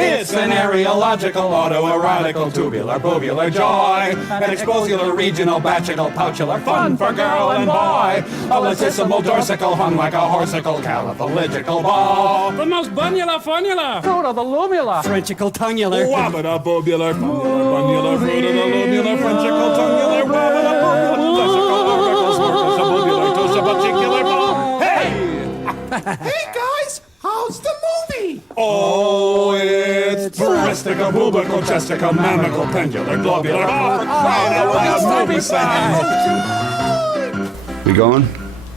It's an areological, autoerotical, tubular, bovular joy. An exposular, regional, batular, pouchular, fun for girl and boy. A latissimal, dorsical, hung like a horsical, caliphalygical ball. The most bunular, funnular. Fruit of the lumula. Frenchical, tongular. Wabada, bobular, bunular, fruit of the lubular, Frenchical, tongular, wabada, bobular, Hey! Hey guys, how's the movie? Oh, it's breastica, bubical, chestica, mamical, pendular, globular. We going?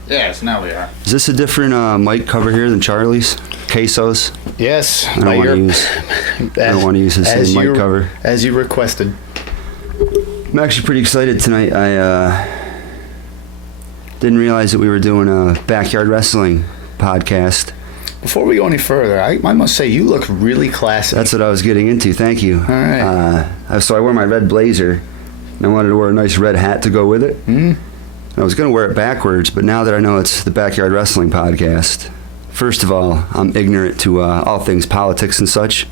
Yes, now we are. Is this a different mic cover here than Charlie's? Queso's? Yes. I don't want to use the same mic cover. As you requested. I'm actually pretty excited tonight. I didn't realize that we were doing a backyard wrestling podcast. Before we go any further, I must say you look really classy. That's what I was getting into. Thank you. All right. So I wore my red blazer, and I wanted to wear a nice red hat to go with it. Mm. I was going to wear it backwards, but now that I know it's the Backyard Wrestling Podcast, first of all, I'm ignorant to all things politics and such.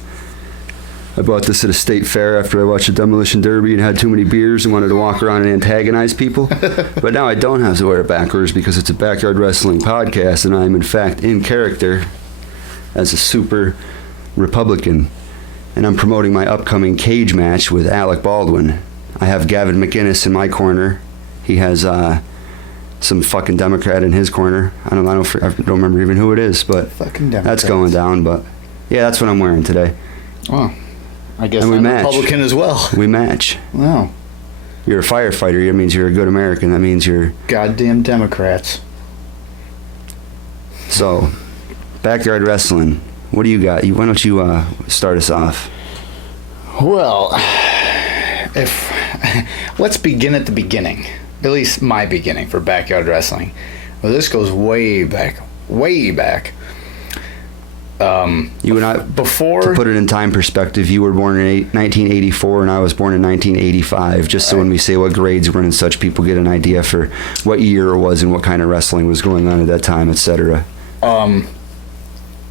I bought this at a state fair after I watched a demolition derby and had too many beers and wanted to walk around and antagonize people. But now I don't have to wear it backwards because it's a Backyard Wrestling Podcast, and I am in fact in character as a super Republican. And I'm promoting my upcoming cage match with Alec Baldwin. I have Gavin McInnes in my corner. He has some fucking Democrat in his corner. I don't remember even who it is, but fucking that's going down. But yeah, that's what I'm wearing today. Oh, I guess and I'm match. Republican as well. We match. Wow. You're a firefighter. That means you're a good American. That means you're goddamn Democrats. So, backyard wrestling. What do you got? Why don't you start us off? Well, let's begin at the beginning. At least my beginning for backyard wrestling. Well, this goes way back. You and I, before, to put it in time perspective, you were born in 1984 and I was born in 1985, just so when we say what grades we're in and such, people get an idea for what year it was and what kind of wrestling was going on at that time, etc. When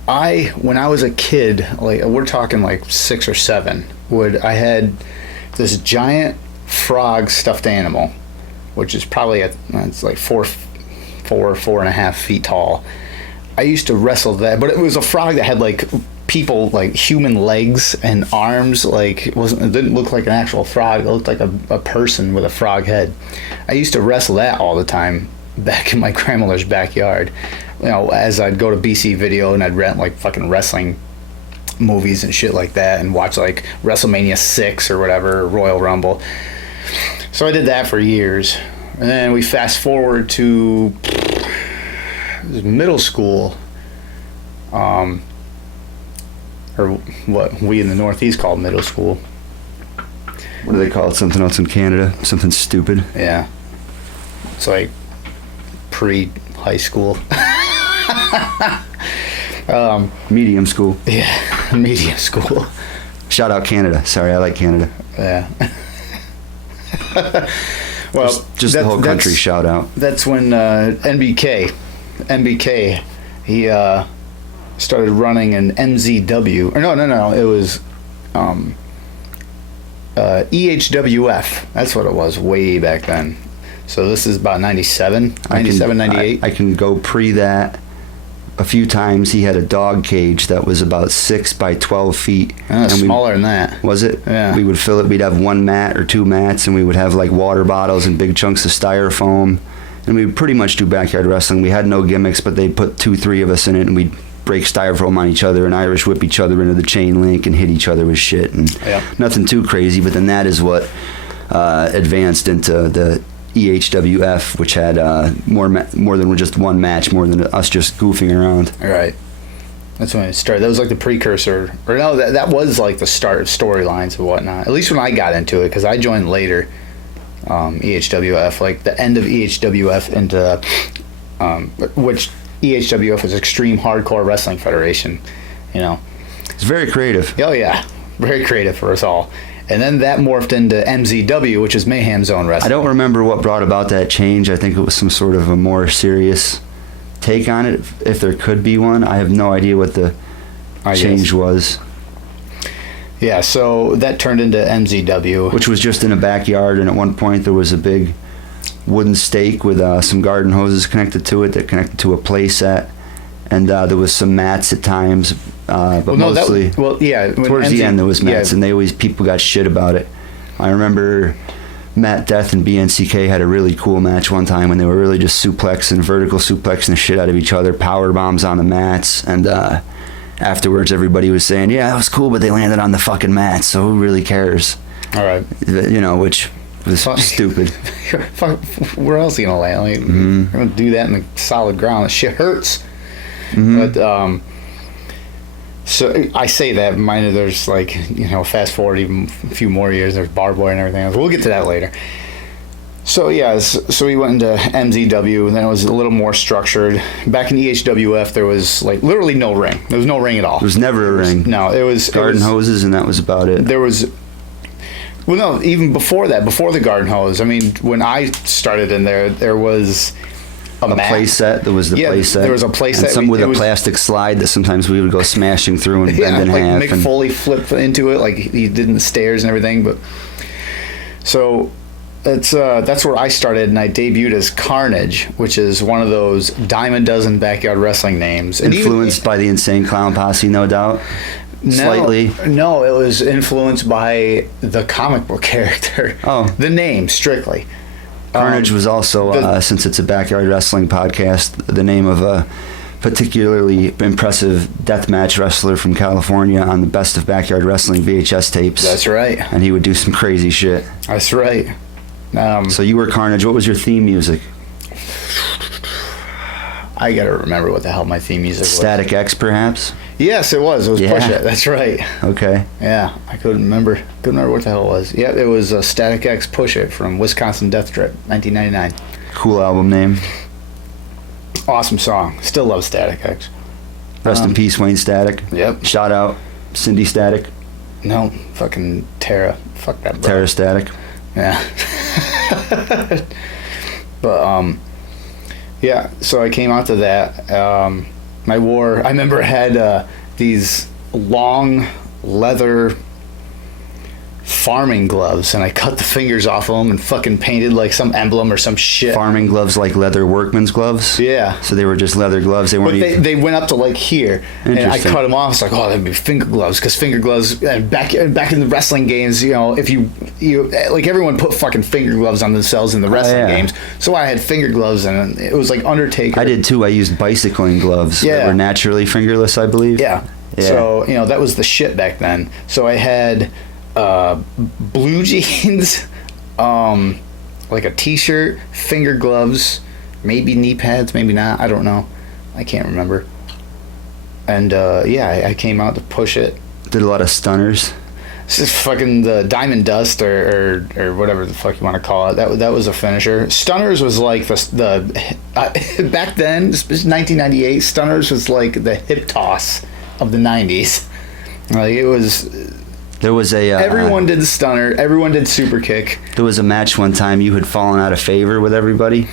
I was a kid, like we're talking like 6 or 7, I had this giant frog stuffed animal, which is probably it's like 4.5 feet tall. I used to wrestle that, but it was a frog that had like human legs and arms. Like it didn't look like an actual frog. It looked like a person with a frog head. I used to wrestle that all the time back in my grandmother's backyard. You know, as I'd go to BC Video and I'd rent like fucking wrestling movies and shit like that and watch like WrestleMania 6 or whatever, Royal Rumble. So I did that for years. And then we fast forward to middle school, or what we in the Northeast call middle school. What do they call it? Something else in Canada? Something stupid? Yeah. It's like pre-high school. Medium school. Yeah, medium school. Shout out Canada. Sorry, I like Canada. Yeah. Well, just the whole country shout out. That's when NBK, he started running an mZw. Or no, it was EHWF. That's what it was way back then. So this is about 97, 98. I can go pre that a few times. He had a dog cage that was about 6 by 12 feet. And smaller than that. Was it? Yeah. We would fill it. We'd have 1 mat or 2 mats, and we would have like water bottles and big chunks of styrofoam. And we would pretty much do backyard wrestling. We had no gimmicks, but they'd put 2-3 of us in it, and we'd break styrofoam on each other and Irish whip each other into the chain link and hit each other with shit. And nothing too crazy, but then that is what advanced into the EHWF, which had more than just one match, more than us just goofing around. Right. That's when it started. That was like the precursor, or no, that was like the start of storylines and whatnot. At least when I got into it, because I joined later. EHWF, like the end of EHWF into which EHWF is Extreme Hardcore Wrestling Federation. You know, it's very creative. Oh yeah, very creative for us all. And then that morphed into mZw, which is Mayhem Zone Wrestling. I don't remember what brought about that change. I think it was some sort of a more serious take on it, if there could be one. I have no idea what the change was. Yeah, so that turned into mZw. which was just in a backyard, and at one point there was a big wooden stake with some garden hoses connected to it that connected to a play set, and there was some mats at times, but mostly towards the end there was mats, and people got shit about it. I remember Matt Death and BNCK had a really cool match one time when they were really just vertical suplexing the shit out of each other, power bombs on the mats, and afterwards everybody was saying, yeah, that was cool, but they landed on the fucking mats, so who really cares? All right. Which was stupid. Fuck, where else are you gonna land? Like, We're gonna do that in the solid ground. That shit hurts. But so I say that, mind you, there's like, fast forward even a few more years, there's barbed wire and everything else. We'll get to that later. So yeah, so we went into mZw, and then it was a little more structured. Back in EHWF, there was like literally no ring. There was no ring at all. There was never a ring. No, it was garden hoses, and that was about it. There was, well, no, even before that, before the garden hose. I mean, when I started in there was a mat. Play set. There was the play set. There was a play set. And some with a plastic slide that sometimes we would go smashing through and bend in half. Mick Foley flipped into it like he did in the stairs and everything. But so that's where I started, and I debuted as Carnage, which is one of those dime a dozen backyard wrestling names. Influenced by the Insane Clown Posse, no doubt. Slightly. No, it was influenced by the comic book character. Oh. The name, strictly. Carnage was also, since it's a backyard wrestling podcast, the name of a particularly impressive deathmatch wrestler from California on the Best of Backyard Wrestling VHS tapes. That's right. And he would do some crazy shit. That's right. So you were Carnage. What was your theme music? I gotta remember what the hell my theme music was. Static X, perhaps? Yes, it was. It was Push It. That's right. Okay. Yeah, I couldn't remember what the hell it was. Yeah, it was Static X Push It from Wisconsin Death Trip, 1999. Cool album name. Awesome song. Still love Static X. Rest in peace, Wayne Static. Yep. Shout out Cindy Static. No, fucking Tara. Fuck that, bro. Tara Static. Yeah. But, yeah, so I came out to that. I remember I had these long leather farming gloves, and I cut the fingers off of them and fucking painted like some emblem or some shit. Farming gloves, like leather workman's gloves? Yeah. So they were just leather gloves. They weren't. But they went up to like here, and I cut them off. It's like, oh, that'd be finger gloves, because finger gloves. And back in the wrestling games, if you like, everyone put fucking finger gloves on themselves in the wrestling games. So I had finger gloves, and it was like Undertaker. I did too. I used bicycling gloves that were naturally fingerless, I believe. Yeah. So that was the shit back then. So I had blue jeans, like a t-shirt, finger gloves, maybe knee pads, maybe not, I don't know, I can't remember. And I came out to Push It. Did a lot of stunners. This is fucking the Diamond Dust or whatever the fuck you want to call it. That was a finisher. Stunners was like the back then, this was 1998, Stunners was like the hip toss of the 90s. Like, it was. There was a everyone did the stunner. Everyone did super kick. There was a match one time you had fallen out of favor with everybody.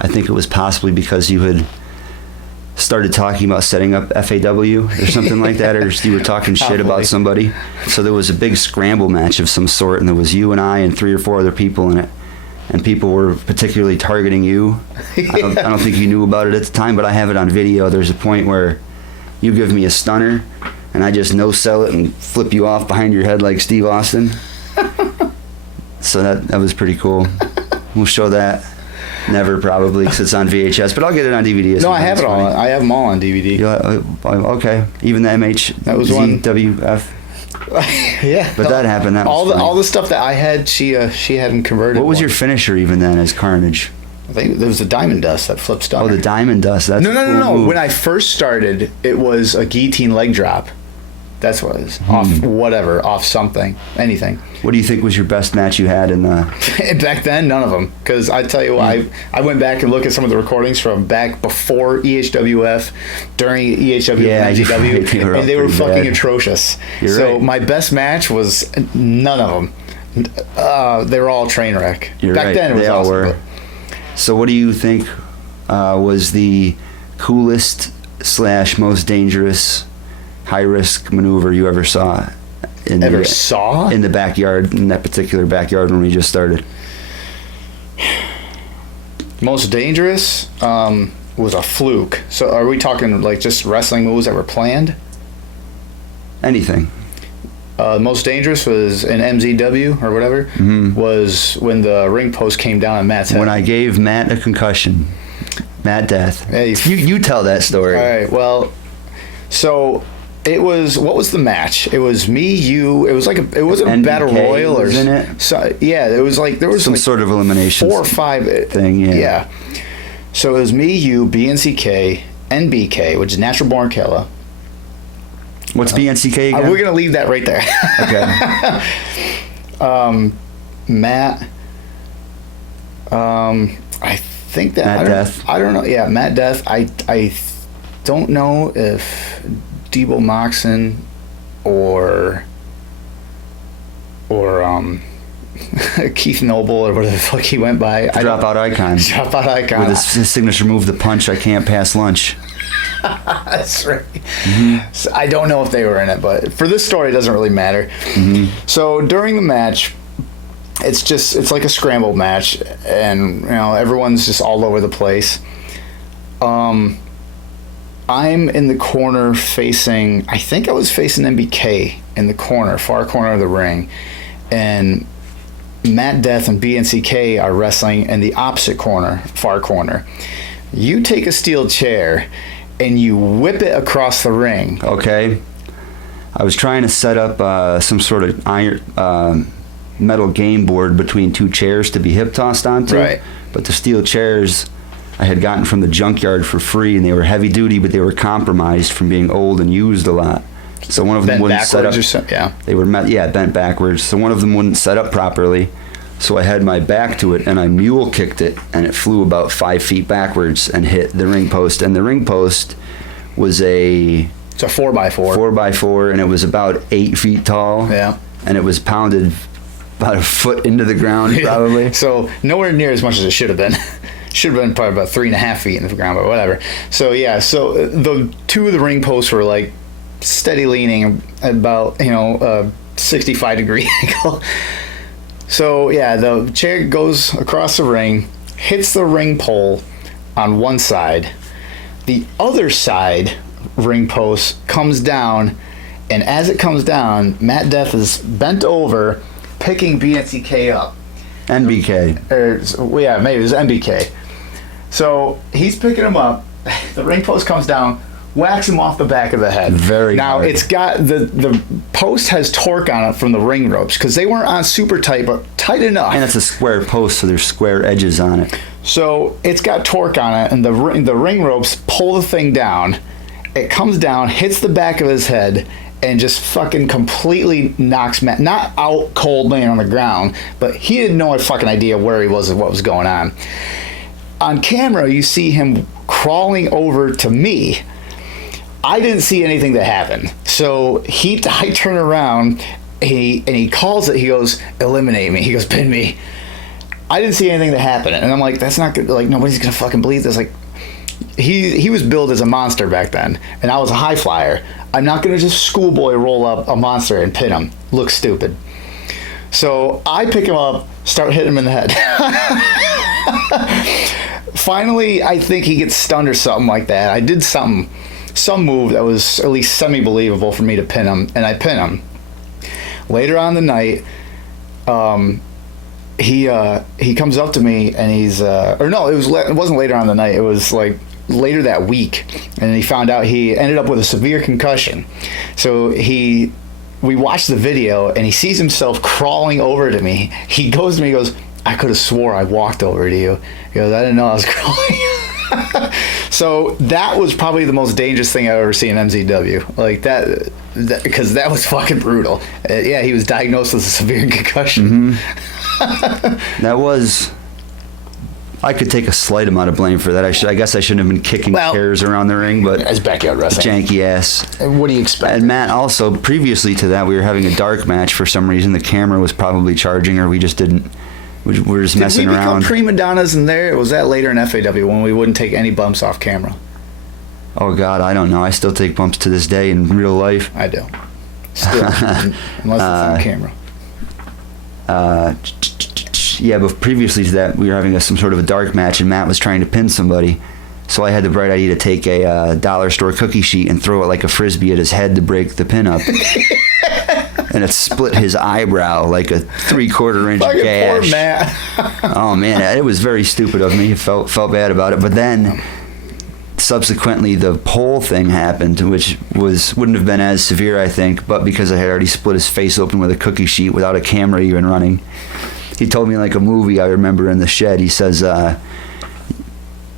I think it was possibly because you had started talking about setting up FAW or something like that, or you were talking shit about somebody. So there was a big scramble match of some sort, and there was you and I and 3 or 4 other people in it, and people were particularly targeting you. I don't think you knew about it at the time, but I have it on video. There's a point where you give me a stunner, and I just no-sell it and flip you off behind your head like Steve Austin. So that was pretty cool. We'll show that. Never, probably, because it's on VHS, but I'll get it on DVD. No, I have it all. I have them all on DVD. Okay, even the MHWF. Yeah, but that happened. That was all the stuff that I had, she hadn't converted. What was your finisher even then as Carnage? I think there was the Diamond Dust, that flip stunner. Oh, the Diamond Dust. That's no. When I first started, it was a guillotine leg drop. That's what it was. Off something, anything. What do you think was your best match you had in the... Back then, none of them. Because I tell you what, I went back and looked at some of the recordings from back before EHWF, during EHWF and MZW, and they were fucking atrocious. So my best match was none of them. They were all train wreck. Back then, it was awesome. They all were. So what do you think was the coolest / most dangerous high-risk maneuver you ever saw ever saw in the backyard, in that particular backyard when we just started. Most dangerous was a fluke. So are we talking like just wrestling moves that were planned? Anything. Most dangerous was an mZw or whatever. Was when the ring post came down on Matt's head. When I gave Matt a concussion. Matt Death. Hey. You tell that story. All right. Well, so it was. What was the match? It was me, you. It was like it was a NBK battle royal or wasn't it? So, yeah, it was like there was Some like sort of elimination 4 or 5 thing. Yeah. Yeah. So it was me, you, BNCK, NBK, which is Natural Born Killer. What's BNCK again? We're gonna leave that right there. Okay. Matt. I think that Matt Death. I don't know. Yeah, Matt Death. I don't know if Debo Moxon or Keith Noble or whatever the fuck he went by. Dropout icon. Dropout icon. With his signature move, the punch, I can't pass lunch. That's right. So I don't know if they were in it, but for this story, it doesn't really matter. So during the match, it's like a scrambled match, and everyone's just all over the place. I'm in the corner facing, I think I was facing MBK in the corner, far corner of the ring, and Matt Death and BNCK are wrestling in the opposite corner, far corner. You take a steel chair and you whip it across the ring. Okay. I was trying to set up some sort of iron metal game board between 2 chairs to be hip tossed onto. Right. But the steel chairs I had gotten from the junkyard for free, and they were heavy duty, but they were compromised from being old and used a lot. So one of them Bent wouldn't set up. backwards or something, yeah. They were bent backwards. So one of them wouldn't set up properly. So I had my back to it, and I mule kicked it, and it flew about 5 feet backwards and hit the ring post. And the ring post was It's a 4x4. 4x4, and it was about 8 feet tall. Yeah. And it was pounded about a foot into the ground, probably. So nowhere near as much as it should have been. Should have been probably about 3.5 feet in the ground, but whatever. So yeah, so the 2 of the ring posts were like steady leaning at about 65-degree angle. So yeah, the chair goes across the ring, hits the ring pole on one side. The other side ring post comes down, and as it comes down, Matt Death is bent over, picking BNCK up. NBK. Yeah, maybe it was NBK. So he's picking him up. The ring post comes down, whacks him off the back of the head. Very now hard. it's got the post has torque on it from the ring ropes because they weren't on super tight, but tight enough. And it's a square post, so there's square edges on it. So it's got torque on it, and the ring ropes pull the thing down. It comes down, hits the back of his head, and just fucking completely knocks Matt, not out cold laying on the ground, but he didn't know a fucking idea where he was and what was going on. On camera, you see him crawling over to me. I didn't see anything that happened. So I turn around, and he calls it, he goes, eliminate me. He goes, pin me. I didn't see anything that happened. And I'm like, that's not good. Like, nobody's going to fucking believe this. Like, he was billed as a monster back then, and I was a high flyer. I'm not going to just schoolboy roll up a monster and pin him. Looks stupid. So I pick him up, start hitting him in the head. Finally, I think he gets stunned or something like that. I did some move that was at least semi-believable for me to pin him, and I pin him. Later on the night, he comes up to me and he's it wasn't later on the night. It was like later that week, and he found out he ended up with a severe concussion. So we watched the video, and he sees himself crawling over to me. He goes to me, he goes, I could have swore I walked over to you. He goes, I didn't know I was crawling. So that was probably the most dangerous thing I've ever seen in mZw. Like that because that was fucking brutal. Yeah, he was diagnosed with a severe concussion. That was... I could take a slight amount of blame for that. I guess I shouldn't have been kicking chairs around the ring, but as backyard wrestling, janky ass. What do you expect? And Matt, also previously to that, we were having a dark match for some reason. The camera was probably charging, or we just didn't. We were just messing around. Did we become prima donnas in there? Or was that later in FAW when we wouldn't take any bumps off camera? Oh God, I don't know. I still take bumps to this day in real life. I do. Still, unless it's on camera. Yeah, but previously to that, we were having some sort of a dark match, and Matt was trying to pin somebody. So I had the bright idea to take a dollar store cookie sheet and throw it like a frisbee at his head to break the pin up. And it split his eyebrow like a 3/4 inch gash. Poor Matt. Oh man, it was very stupid of me. Felt bad about it. But then, subsequently, the pole thing happened, which wouldn't have been as severe, I think. But because I had already split his face open with a cookie sheet without a camera even running, he told me like a movie I remember in the shed. He says,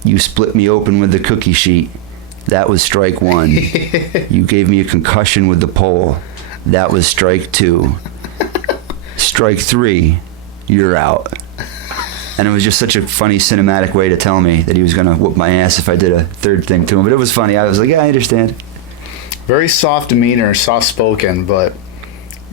"You split me open with the cookie sheet. That was strike 1. You gave me a concussion with the pole. That was strike 2. Strike 3, you're out." And it was just such a funny cinematic way to tell me that he was going to whoop my ass if I did a third thing to him. But it was funny. I was like, yeah, I understand. Very soft demeanor, soft spoken, but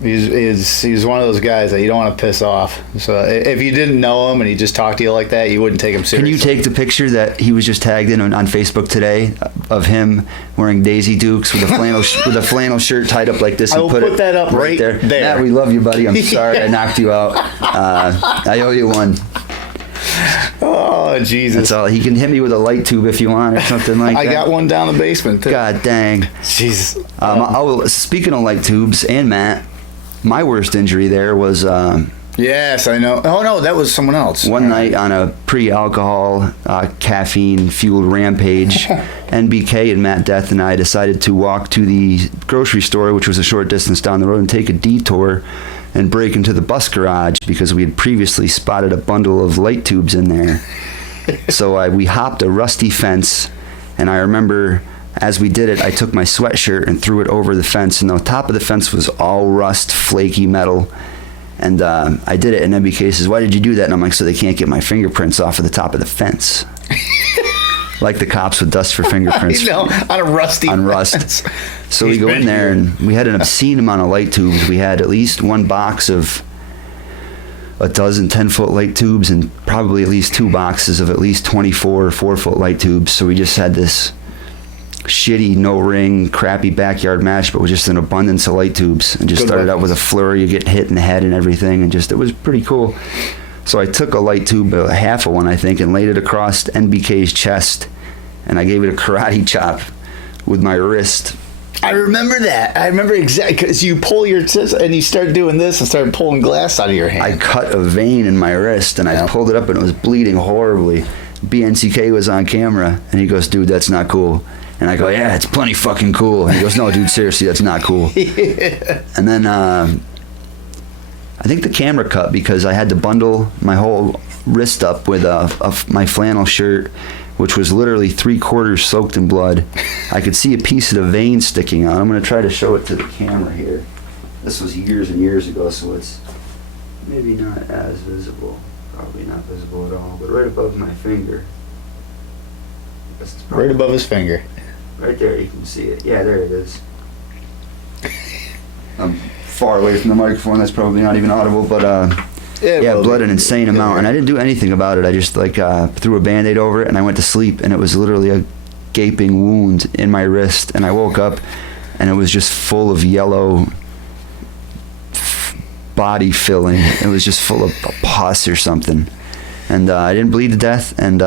he's one of those guys that you don't want to piss off. So if you didn't know him and he just talked to you like that, you wouldn't take him seriously. Can you take the picture that he was just tagged in on Facebook today of him wearing Daisy Dukes with a flannel shirt tied up like this? I and will put that it up right there. Matt, we love you, buddy. I'm sorry I knocked you out. I owe you one. Oh, Jesus. That's all. He can hit me with a light tube if you want or something like that. I got one down the basement, too. God dang. Jesus. Speaking of light tubes, and Matt, my worst injury there was Yes, I know. Oh, no, that was someone else. one night on a pre-alcohol, caffeine-fueled rampage. NBK and Matt Death and I decided to walk to the grocery store, which was a short distance down the road, and take a detour and break into the bus garage because we had previously spotted a bundle of light tubes in there. So we hopped a rusty fence, and I remember as we did it, I took my sweatshirt and threw it over the fence, and the top of the fence was all rust, flaky metal. And I did it, and NBK says, "Why did you do that?" And I'm like, "So they can't get my fingerprints off of the top of the fence." Like the cops with dust for fingerprints. On a rusty rust. So we go in there, and we had an obscene amount of light tubes. We had at least one box of a dozen 10-foot light tubes and probably at least 2 boxes of at least 24 or 4-foot light tubes. So we just had this shitty, no-ring, crappy backyard match, but with just an abundance of light tubes. And just started out with a flurry of getting hit in the head and everything, and just, it was pretty cool. So I took a light tube, half of one, I think, and laid it across NBK's chest, and I gave it a karate chop with my wrist. I remember that. I remember exactly, because you pull your tits and you start doing this and start pulling glass out of your hand. I cut a vein in my wrist, and I pulled it up, and it was bleeding horribly. BNCK was on camera, and he goes, "Dude, that's not cool." And I go, "Yeah, it's plenty fucking cool." And he goes, "No, dude, seriously, that's not cool." Yeah. And then I think the camera cut because I had to bundle my whole wrist up with my flannel shirt, which was literally 3/4 soaked in blood. I could see a piece of the vein sticking out. I'm going to try to show it to the camera here. This was years and years ago, so it's maybe not as visible. Probably not visible at all, but right above my finger. Right above his finger. Right there, you can see it. Yeah, there it is. I'm far away from the microphone. That's probably not even audible, but yeah, bled an insane amount, and I didn't do anything about it. I just threw a Band-Aid over it, and I went to sleep, and it was literally a gaping wound in my wrist, and I woke up, and it was just full of yellow body filling. It was just full of pus or something, and I didn't bleed to death, and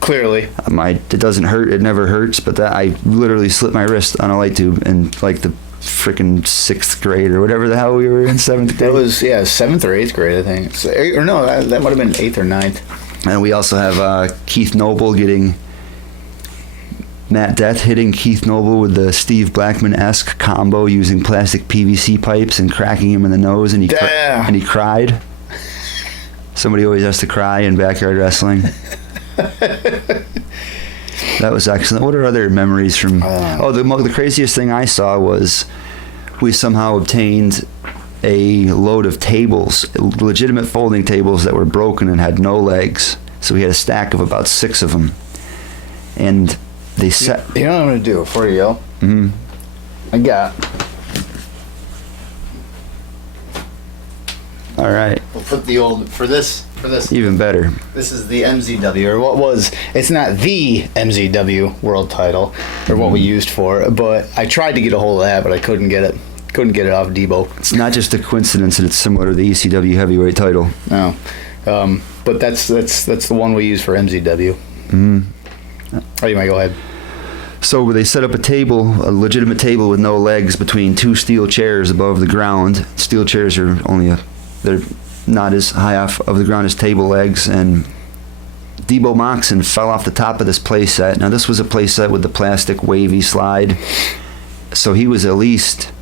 clearly it doesn't hurt. It never hurts, but that I literally slit my wrist on a light tube in like the freaking 6th grade or whatever the hell we were in, 7th grade. That was 7th or 8th grade, I think. Or no, that might have been 8th or 9th. And we also have Keith Noble getting Matt Death hitting Keith Noble with the Steve Blackman-esque combo using plastic PVC pipes and cracking him in the nose, and he cried. Somebody always has to cry in backyard wrestling. That was excellent. What are other memories from... the craziest thing I saw was we somehow obtained a load of tables, legitimate folding tables that were broken and had no legs. So we had a stack of about 6 of them. And they set... You know what I'm going to do before you go? Mm-hmm. I got... All right. We'll put the old... For this... Even better. This is the mZw, or what was... It's not the mZw world title, or what we used for, but I tried to get a hold of that, but I couldn't get it. Couldn't get it off Debo. It's not just a coincidence that it's similar to the ECW heavyweight title. No. But that's the one we use for MZW. Oh, you might go ahead. So they set up a table, a legitimate table with no legs, between two steel chairs above the ground. Steel chairs are they're not as high off of the ground as table legs, and Debo Moxon fell off the top of this play set. Now this was a play set with the plastic wavy slide, so he was at least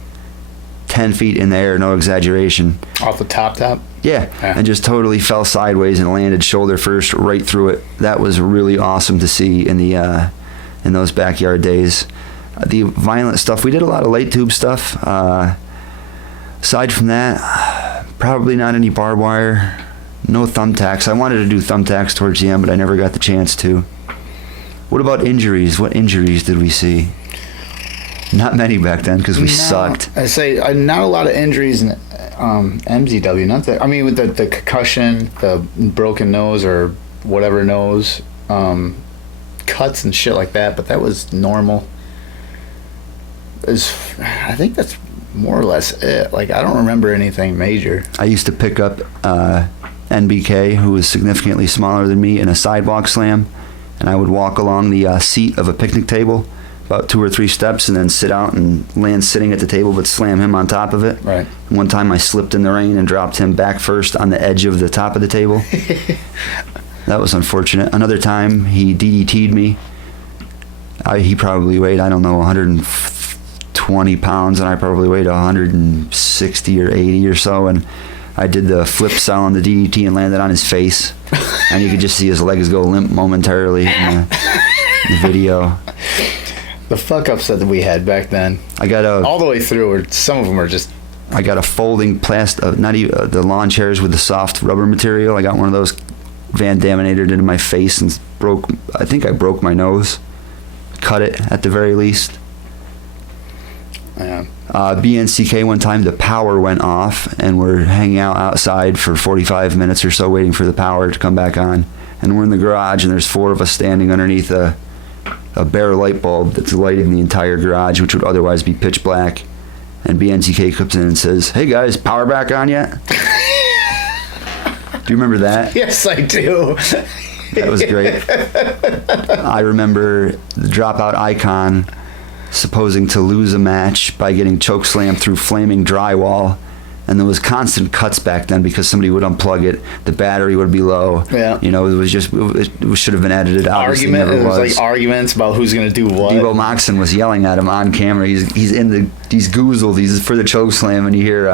10 feet in the air, no exaggeration. Off the top? Yeah, and just totally fell sideways and landed shoulder first right through it. That was really awesome to see in the in those backyard days. The violent stuff, we did a lot of light tube stuff. Aside from that, probably not any barbed wire, no thumbtacks. I wanted to do thumbtacks towards the end, but I never got the chance to. What about injuries? What injuries did we see? Not many back then, because we sucked. I say not a lot of injuries in MZW. Not that. I mean, with the concussion, the broken nose or whatever nose, cuts and shit like that. But that was normal. I think that's more or less it. Like, I don't remember anything major. I used to pick up NBK, who was significantly smaller than me, in a sidewalk slam, and I would walk along the seat of a picnic table about 2 or 3 steps and then sit out and land sitting at the table but slam him on top of it. Right. One time I slipped in the rain and dropped him back first on the edge of the top of the table. That was unfortunate. Another time he DDT'd me. He probably weighed, I don't know, 120 pounds, and I probably weighed 160 or 80 or so, and I did the flip cell on the DDT and landed on his face, and you could just see his legs go limp momentarily in the video. The fuck-ups that we had back then. I got all the way through, or some of them are just... I got a folding plastic, not even the lawn chairs with the soft rubber material. I got one of those Van Daminated into my face and I think I broke my nose. Cut it, at the very least. Yeah. BNCK, one time the power went off, and we're hanging out outside for 45 minutes or so waiting for the power to come back on. And we're in the garage, and there's 4 of us standing underneath a bare light bulb that's lighting the entire garage, which would otherwise be pitch black. And BNCK comes in and says, "Hey guys, power back on yet?" Do you remember that? Yes, I do. That was great. I remember the Dropout Icon supposing to lose a match by getting chokeslammed through flaming drywall, and there was constant cuts back then because somebody would unplug it, the battery would be low. Yeah. You know, it was just, it should have been edited out. It was like arguments about who's gonna do what. Debo Moxon was yelling at him on camera. He's goozled. He's for the chokeslam, and you hear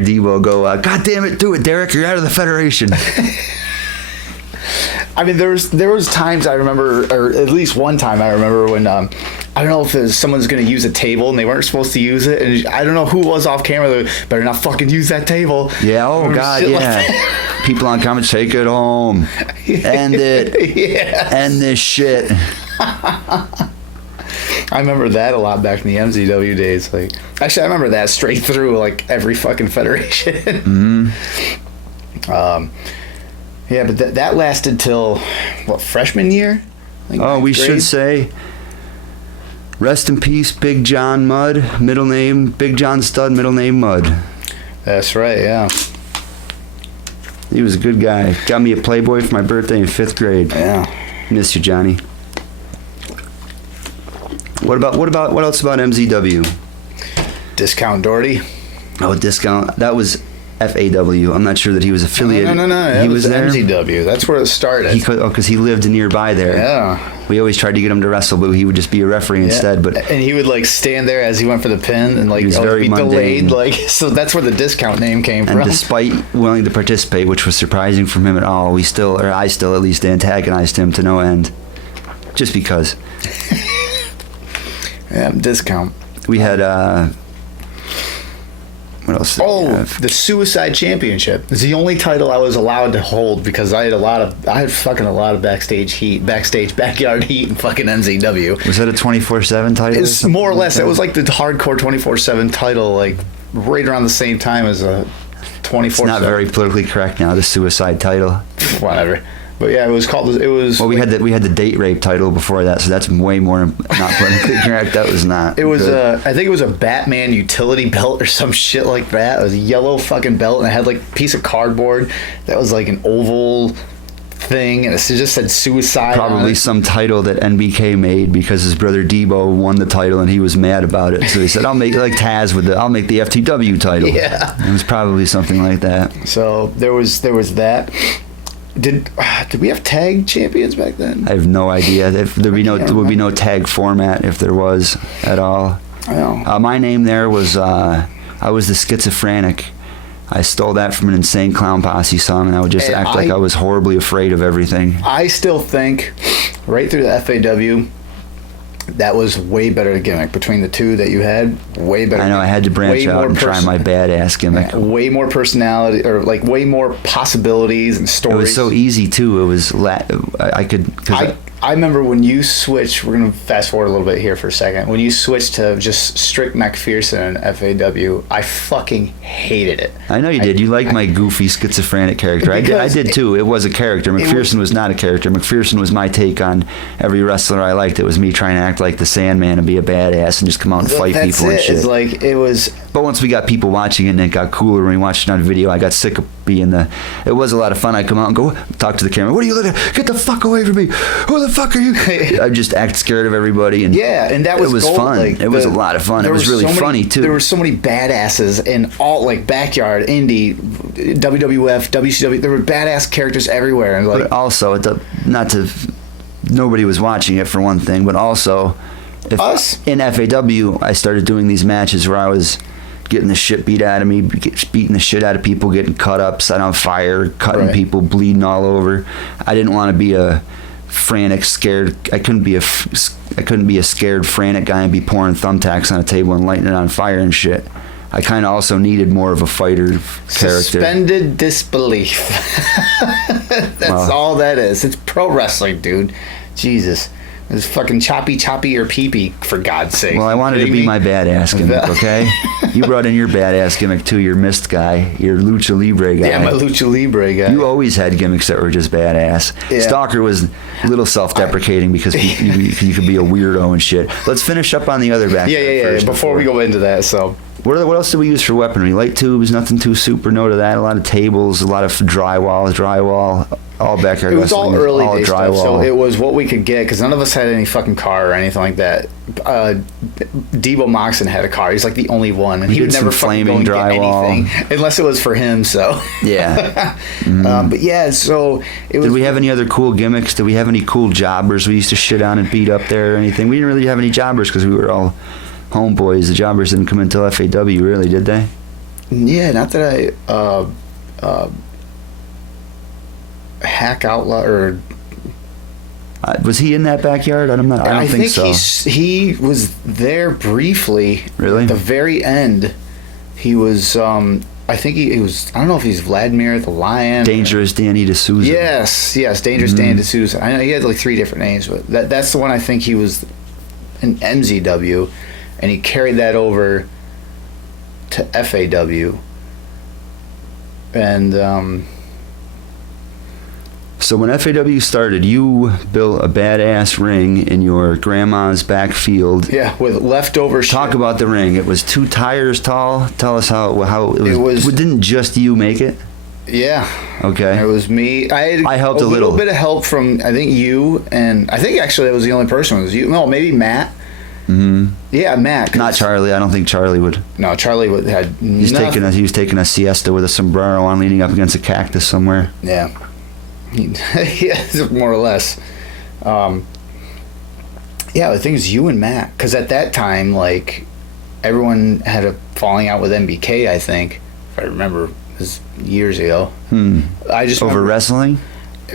Debo go, "God damn it, do it, Derek! You're out of the federation." I mean, there was times I remember, or at least one time I remember when I don't know if someone's going to use a table and they weren't supposed to use it, and I don't know who was off camera. They better not fucking use that table. Yeah. Oh God. Yeah. Like people on comments, take it home, end it, yes. End this shit. I remember that a lot back in the MZW days. Like, actually, I remember that straight through, like every fucking federation. Mm-hmm. Yeah, but that lasted till, what, freshman year? Oh, we should say, rest in peace, Big John Mudd, middle name, Big John Stud, middle name Mudd. That's right, yeah. He was a good guy. Got me a Playboy for my birthday in 5th grade. Yeah. Miss you, Johnny. What else about MZW? Discount Doherty. Oh, Discount. That was FAW. I'm not sure that he was affiliated. No. He was there. MZW. That's where it started. Because he lived nearby there. Yeah. We always tried to get him to wrestle, but he would just be a referee instead. But and he would like stand there as he went for the pin and like be mundane. delayed. Like, so that's where the discount name came from. And despite willing to participate, which was surprising from him at all, I still at least antagonized him to no end, just because. Yeah, discount. We had what else did we have? The Suicide Championship. It's the only title I was allowed to hold because I had fucking a lot of backstage backyard heat and fucking NZW. Was that a 24/7 title? It's more or less. It was like the hardcore 24/7 title, like right around the same time as a 24/7. It's not very politically correct now, the Suicide title. Whatever. But yeah, it was called. It was. Well, we had the date rape title before that, so that's way more not politically correct. That was not. It was good. I think it was a Batman utility belt or some shit like that. It was a yellow fucking belt, and it had like a piece of cardboard that was like an oval thing, and it just said suicide. Probably some title that NBK made because his brother Debo won the title and he was mad about it. So he said, "I'll make like Taz with I'll make the FTW title." Yeah, it was probably something like that. So there was that. Did we have tag champions back then? I have no idea. If there would be no tag format if there was at all. I know. My name there was I was the Schizophrenic. I stole that from an Insane Clown Posse song, and I would just act like I was horribly afraid of everything. I still think, right through the FAW, that was way better gimmick. Between the two that you had, way better. I know, I had to branch out and try my badass gimmick. Yeah, way more personality, or like way more possibilities and stories. It was so easy, too. It was, I remember when you switched, we're going to fast forward a little bit here for a second. When you switched to just strict McPherson and FAW, I fucking hated it. I know you did. You liked my goofy Schizophrenic character. I did too. It was a character. McPherson was not a character. McPherson was my take on every wrestler I liked. It was me trying to act like the Sandman and be a badass and just come out and fight people and shit. It's like, it was... But once we got people watching it and it got cooler when we watched it on video, I got sick of being it was a lot of fun. I'd come out and go, talk to the camera. What are you looking at? Get the fuck away from me. Who the fuck are you? I'd just act scared of everybody. And yeah, and that was it was gold. fun. Like, it was a lot of fun. It was really funny, too. There were so many badasses in all, like, Backyard, Indie, WWF, WCW. There were badass characters everywhere. And like, but also, nobody was watching it for one thing, but also, in FAW, I started doing these matches where I was getting the shit beat out of me, beating the shit out of people, getting cut up, set on fire, cutting people, bleeding all over. I didn't want to be a frantic, scared. I couldn't be a scared, frantic guy and be pouring thumbtacks on a table and lighting it on fire and shit. I kind of also needed more of a fighter character. Suspended disbelief. That's all that is. It's pro wrestling, dude. Jesus. It's fucking choppy or pee-pee, for God's sake. Well, I wanted to be my badass gimmick, okay? You brought in your badass gimmick, too, your Mist guy, your Lucha Libre guy. Yeah, my Lucha Libre guy. You always had gimmicks that were just badass. Yeah. Stalker was a little self-deprecating because you could be a weirdo and shit. Let's finish up on the other back. Yeah. Before we go into that, so... What else did we use for weaponry? Light tubes, nothing too super, no to that. A lot of tables, a lot of drywall, all backyard. It was all early day drywall. Stuff, so it was what we could get because none of us had any fucking car or anything like that. Debo Moxon had a car. He's like the only one, and he would never fucking go and get anything unless it was for him. So yeah. But yeah, so it was. Did we have any other cool gimmicks? Did we have any cool jobbers we used to shit on and beat up there or anything? We didn't really have any jobbers because we were all homeboys. The jobbers didn't come until FAW, really, did they? Yeah, not that I Hack Outlaw or was he in that backyard? I don't think so. He was there briefly. Really? At the very end, he was. I think he was. I don't know if he's Vladimir the Lion. Dangerous Danny D'Souza. Yes, Dangerous Danny D'Souza. I know he had like 3 different names, but that's the one I think he was in mZw. And he carried that over to FAW. And so when FAW started, you built a badass ring in your grandma's back field. Yeah, with leftover shit. Talk about the ring. It was 2 tires tall. Tell us how it was. Didn't just you make it? Yeah. Okay. It was me. I helped a little bit of help from, I think, you, and I think actually that was the only person. It was you. No, maybe Matt. Mm-hmm. Yeah, Matt. Not Charlie. I don't think Charlie would. No, Charlie had. He was taking a siesta with a sombrero on, leaning up against a cactus somewhere. Yeah. Yeah, more or less. Yeah, I think it was you and Matt, because at that time, like, everyone had a falling out with MBK. I think, if I remember, it was years ago. I just over wrestling.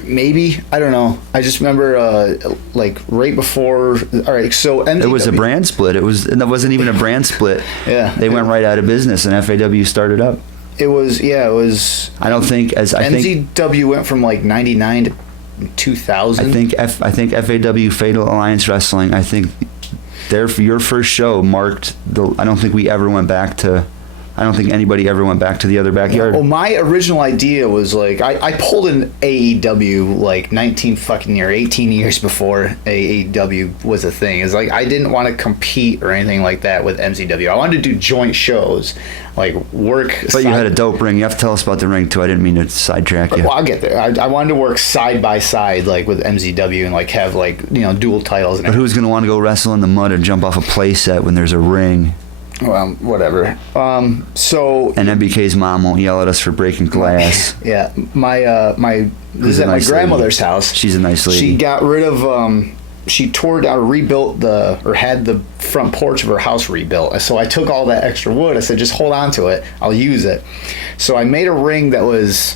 Maybe, I don't know. I just remember, like, right before. All right, so it was a brand split. It wasn't even a brand split. Yeah, they went right out of business, and FAW started up. It was. I don't think mZw went from like 99 to 2000. I think FAW Fatal Alliance Wrestling. I think your first show marked the. I don't think we ever went back to I don't think anybody ever went back to the other backyard. Well, my original idea was like I pulled an AEW like 18 years before AEW was a thing. It's like I didn't want to compete or anything like that with mZw. I wanted to do joint shows, like work. But you had a dope ring. You have to tell us about the ring too. I didn't mean to sidetrack you. Well, I'll get there. I wanted to work side by side, like with mZw, and like have like dual titles. And But who's gonna want to go wrestle in the mud and jump off a play set when there's a ring? Well, whatever. So And MBK's mom won't yell at us for breaking glass. yeah, this is at my nice grandmother's lady. house. She's a nice lady. She got rid of she tore down, had the front porch of her house rebuilt. So I took all that extra wood. I said, just hold on to it. I'll use it. So I made a ring that was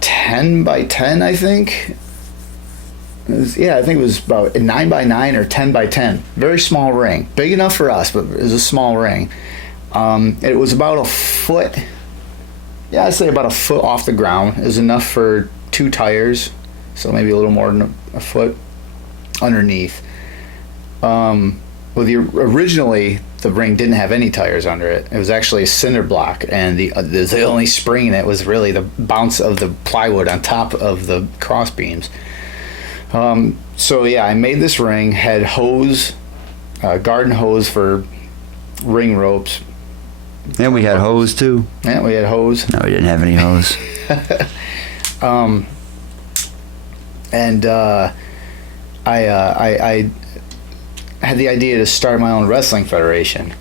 10 by 10, I think. I think it was about 9 by 9 or 10 by 10. Very small ring. Big enough for us, but it was a small ring. It was about a foot. Yeah, I'd say about a foot off the ground. It was enough for 2 tires. So maybe a little more than a foot underneath. Originally, the ring didn't have any tires under it. It was actually a cinder block, and the only spring in it was really the bounce of the plywood on top of the cross beams. So yeah, I made this ring, had hose, garden hose for ring ropes. And we had hose too. Yeah, we had hose. No, we didn't have any hose. I had the idea to start my own wrestling federation.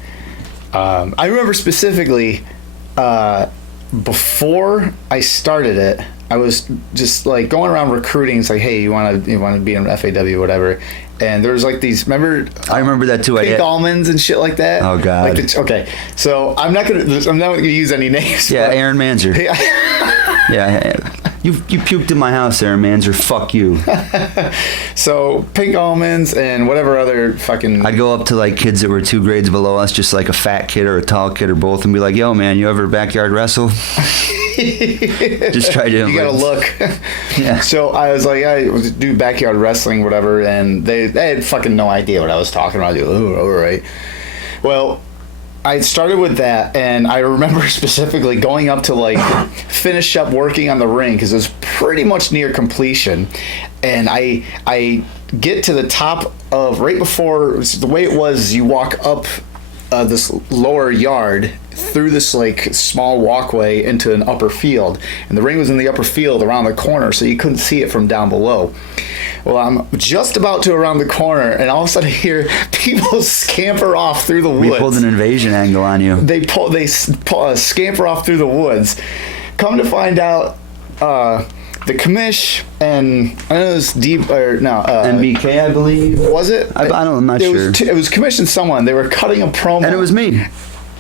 I remember specifically before I started it, I was just like going around recruiting. It's like, hey, you want to be in FAW, whatever. And there was like these. Remember? I remember that too. Pink almonds and shit like that. Oh God. Okay, so I'm not gonna use any names. Yeah, but, Aaron Manzer. Yeah, you puked in my house, Aaron Manzer. Fuck you. So pink almonds and whatever other fucking. I'd go up to like kids that were 2 grades below us, just like a fat kid or a tall kid or both, and be like, "Yo, man, you ever backyard wrestle?" Just try to. You gotta look. Yeah. So I was like, I was do backyard wrestling, whatever, and they had fucking no idea what I was talking about. Oh, all right. Well, I started with that, and I remember specifically going up to like finish up working on the ring because it was pretty much near completion, and I get to the top of right before the way it was. You walk up this lower yard through this like small walkway into an upper field, and the ring was in the upper field around the corner, so you couldn't see it from down below. Well, I'm just about to around the corner, and all of a sudden I hear people scamper off through the woods. We pulled an invasion angle on you. They scamper off through the woods. Come to find out, the commish and I know it was MBK, I believe. Was it? I'm not sure. It was commissioned someone. They were cutting a promo, And it was me.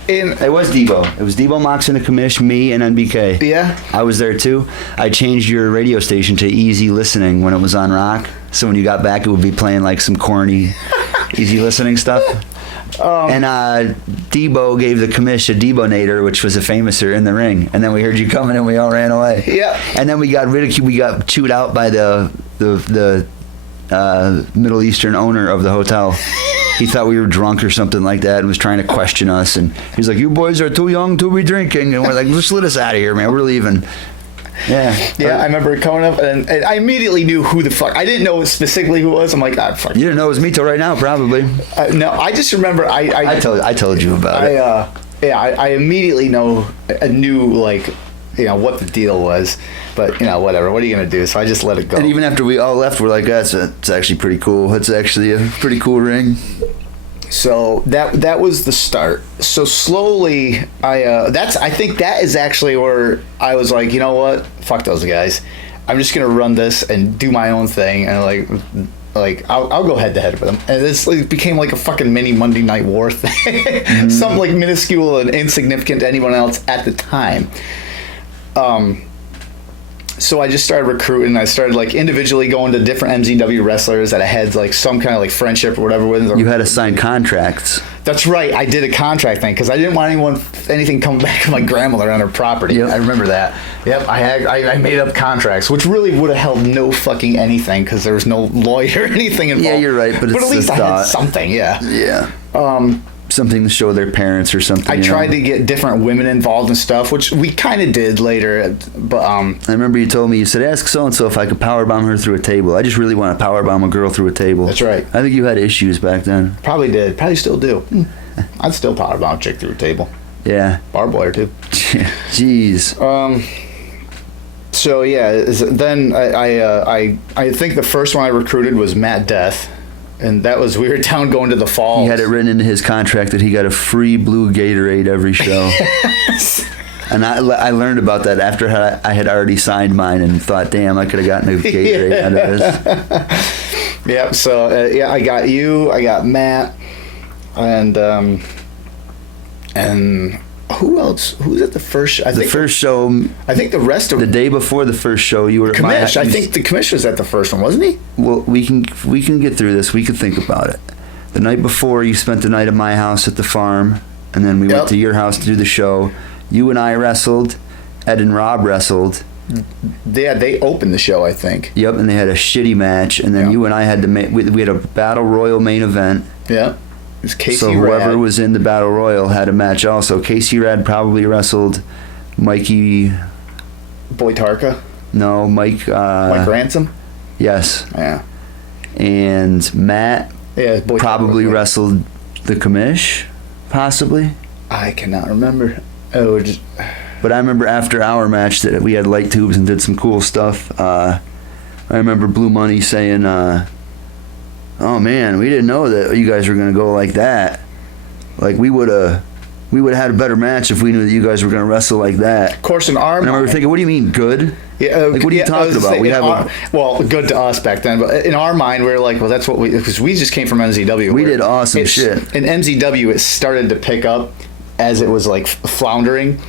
It was Debo. It was Debo Mox and the commish, me and NBK. Yeah. I was there too. I changed your radio station to Easy Listening when it was on rock. So when you got back, it would be playing like some corny Easy Listening stuff. And Debo gave the commish a Debonator, which was a famouser in the ring. And then we heard you coming and we all ran away. Yeah. And then we got ridiculed. We got chewed out by the Middle Eastern owner of the hotel. He thought we were drunk or something like that and was trying to question us. And he's like, "You boys are too young to be drinking." And we're like, "Just let us out of here, man. We're leaving." Yeah. I remember coming up, and I immediately knew who the fuck. I didn't know specifically who it was. I'm like, fuck. You didn't know it was me till right now, probably. No, I just remember I told you about it. I immediately knew like, what the deal was, but whatever. What are you gonna do? So I just let it go. And even after we all left, we're like, it's actually pretty cool. It's actually a pretty cool ring. So that was the start. So slowly, I think that is actually where I was like, you know what? Fuck those guys. I'm just gonna run this and do my own thing, and like I'll go head to head with them. And it became like a fucking mini Monday Night War thing, something like minuscule and insignificant to anyone else at the time. So I just started recruiting. I started like individually going to different mZw wrestlers that I had like some kind of like friendship or whatever with. You had to sign contracts. That's right. I did a contract thing because I didn't want anything coming back to my grandmother on her property. Yep. I remember that. Yep. I made up contracts, which really would have held no fucking anything because there was no lawyer or anything involved. Yeah, you're right. But it's at least the I thought. had something. Yeah. Yeah. something to show their parents or something. I tried to get different women involved and stuff, which we kind of did later. But I remember you told me, you said, ask so-and-so if I could powerbomb her through a table. I just really want to powerbomb a girl through a table. That's right. I think you had issues back then. Probably did. Probably still do. I'd still powerbomb a chick through a table. Yeah. Barbed wire, too. Jeez. So, yeah, then I think the first one I recruited was Matt Death. And that was, we were down going to the falls. He had it written into his contract that he got a free blue Gatorade every show. And I learned about that after I had already signed mine and thought, damn, I could have gotten a Gatorade out of this. Yep. So yeah, I got you. I got Matt, and who else? Who was at the first? First show. I think the rest of the day before the first show, you were at my house. I think the commish was at the first one, wasn't he? Well, we can get through this. We can think about it. The night before, you spent the night at my house at the farm, and then we went to your house to do the show. You and I wrestled. Ed and Rob wrestled. Yeah, they opened the show, I think. Yep, and they had a shitty match, and then you and I had to we had a battle royal main event. Yeah. It was Casey so whoever Rad. was in the battle royal had a match also. Casey Rad probably wrestled Mikey. Boytarka. No, Mike. Mike Ransom. Yes. Yeah. And Matt. Yeah, probably wrestled the commish, possibly. I cannot remember. Oh, but I remember after our match that we had light tubes and did some cool stuff. I remember Blue Money saying, "Oh man, we didn't know that you guys were gonna go like that. Like we would have had a better match if we knew that you guys were gonna wrestle like that." Of course, in our and I remember thinking, "What do you mean good? Yeah, like what are you talking about? Well, good to us back then, but in our mind, we were like, well, that's what because we just came from MZW. We did awesome shit. In MZW, it started to pick up as it was like floundering.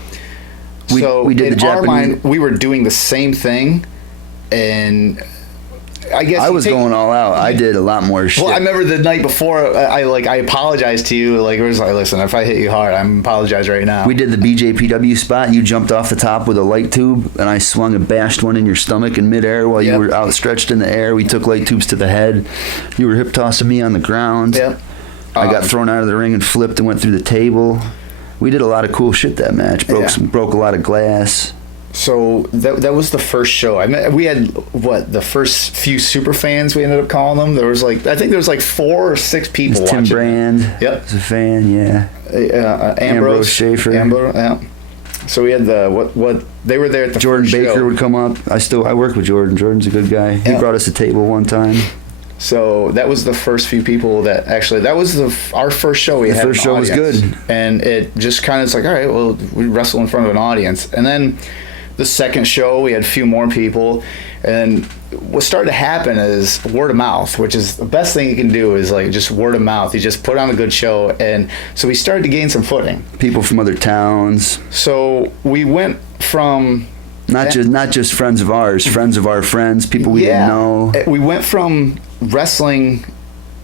So we did in our mind, we were doing the same thing, and I guess I was going all out. I did a lot more shit. Well, I remember the night before, I apologized to you. Like, it was like, listen, if I hit you hard, I'm apologize right now. We did the BJPW spot. You jumped off the top with a light tube, and I swung and bashed one in your stomach in midair while you were outstretched in the air. We took light tubes to the head. You were hip tossing me on the ground. Yep. I got thrown out of the ring and flipped and went through the table. We did a lot of cool shit that match. Broke a lot of glass. So that was the first show. We had the first few super fans, we ended up calling them. There was I think there was 4 or 6 people watching. Tim Brand. Yep. Was a fan, yeah. Ambrose Schaefer. Yeah. So we had what they were there at the Jordan first Baker show. would come up. I worked with Jordan. Jordan's a good guy. He brought us a table one time. So that was the first few people that was our first show we had. The first show was good. And it just kind of it's like, all right, well, we wrestle in front of an audience. And then the second show, we had a few more people. And what started to happen is word of mouth, which is the best thing you can do is just word of mouth. You just put on a good show. And so we started to gain some footing. People from other towns. So we went from... Not just friends of ours, friends of our friends, people we didn't know. We went from wrestling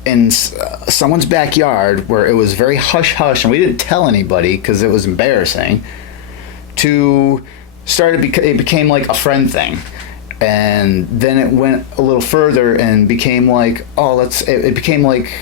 in someone's backyard where it was very hush-hush and we didn't tell anybody because it was embarrassing, to it became like a friend thing. And then it went a little further and became like, it became like,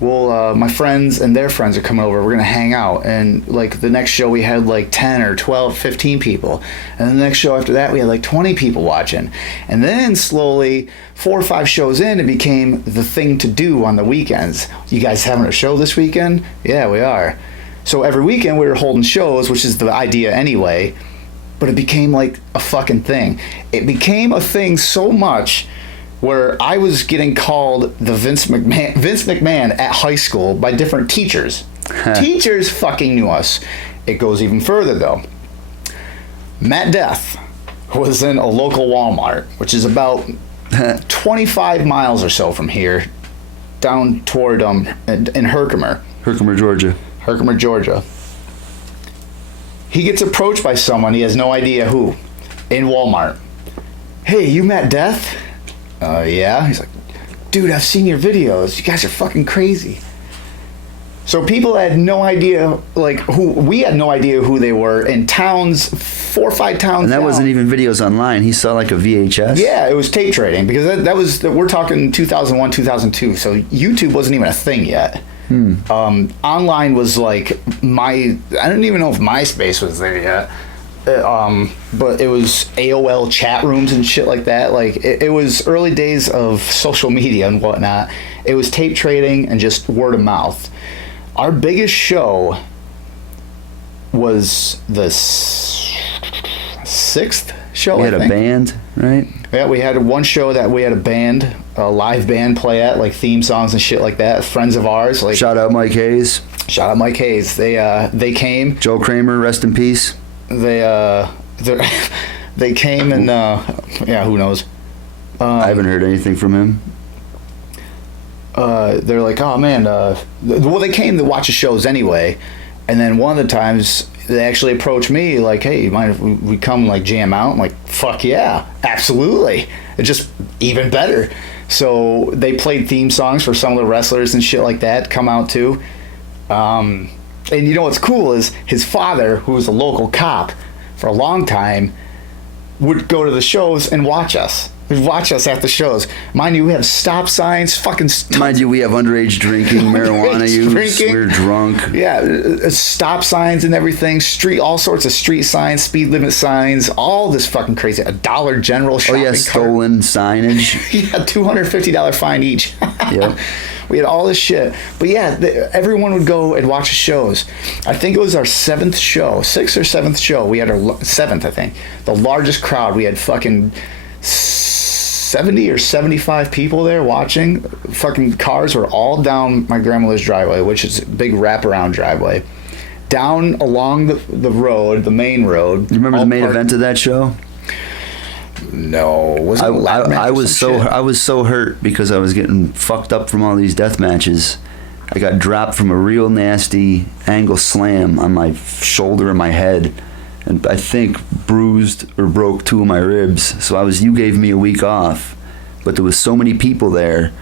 well, my friends and their friends are coming over. We're going to hang out. And the next show we had 10 or 12, 15 people. And the next show after that, we had 20 people watching. And then slowly, 4 or 5 shows in, it became the thing to do on the weekends. You guys having a show this weekend? Yeah, we are. So every weekend we were holding shows, which is the idea anyway. But it became a fucking thing. It became a thing so much where I was getting called the Vince McMahon at high school by different teachers. Teachers fucking knew us. It goes even further, though. Matt Death was in a local Walmart, which is about 25 miles or so from here, down toward in Herkimer. Herkimer, Georgia. He gets approached by someone, he has no idea who, in Walmart. Hey, you Matt Death? Yeah. He's like, dude, I've seen your videos. You guys are fucking crazy. So people had no idea, we had no idea who they were in towns, 4 or 5 towns. And that down. wasn't even videos online. He saw a VHS. Yeah, it was tape trading because we're talking 2001, 2002. So YouTube wasn't even a thing yet. Online was like I don't even know if MySpace was there yet. But it was AOL chat rooms and shit like that. Like it was early days of social media and whatnot. It was tape trading and just word of mouth. Our biggest show was the sixth show. We had a band, right? Yeah, we had one show that we had a live band play at, like theme songs and shit like that. Friends of ours, like Shout out Mike Hayes. shout out Mike Hayes. They came. Joe Kramer, rest in peace. They came and yeah, who knows. I haven't heard anything from him. They're like, oh man, well, they came to watch the shows anyway, and then one of the times they actually approached me like, hey, you mind if we come like jam out? I'm like, fuck yeah, absolutely. It's just even better. So they played theme songs for some of the wrestlers and shit like that come out too. And you know what's cool is his father, who was a local cop for a long time, would go to the shows and watch us. He'd watch us at the shows. Mind you, we have stop signs, fucking Mind you, we have underage drinking, marijuana use, drinking. we're drunk. Yeah, stop signs and everything, all sorts of street signs, speed limit signs, all this fucking crazy. A Dollar General shopping cart. Stolen signage. Yeah, $250 fine each. Yep. We had all this shit. But yeah, everyone would go and watch the shows. I think it was our sixth or seventh show. We had our seventh, I think. The largest crowd. We had fucking 70 or 75 people there watching. Fucking cars were all down my grandmother's driveway, which is a big wraparound driveway. Down along the road, the main road. You remember the main event of that show? No, was it I was so hurt because I was getting fucked up from all these death matches. I got dropped from a real nasty angle slam on my shoulder and my head, and I think bruised or broke 2 of my ribs. So you gave me a week off, but there was so many people there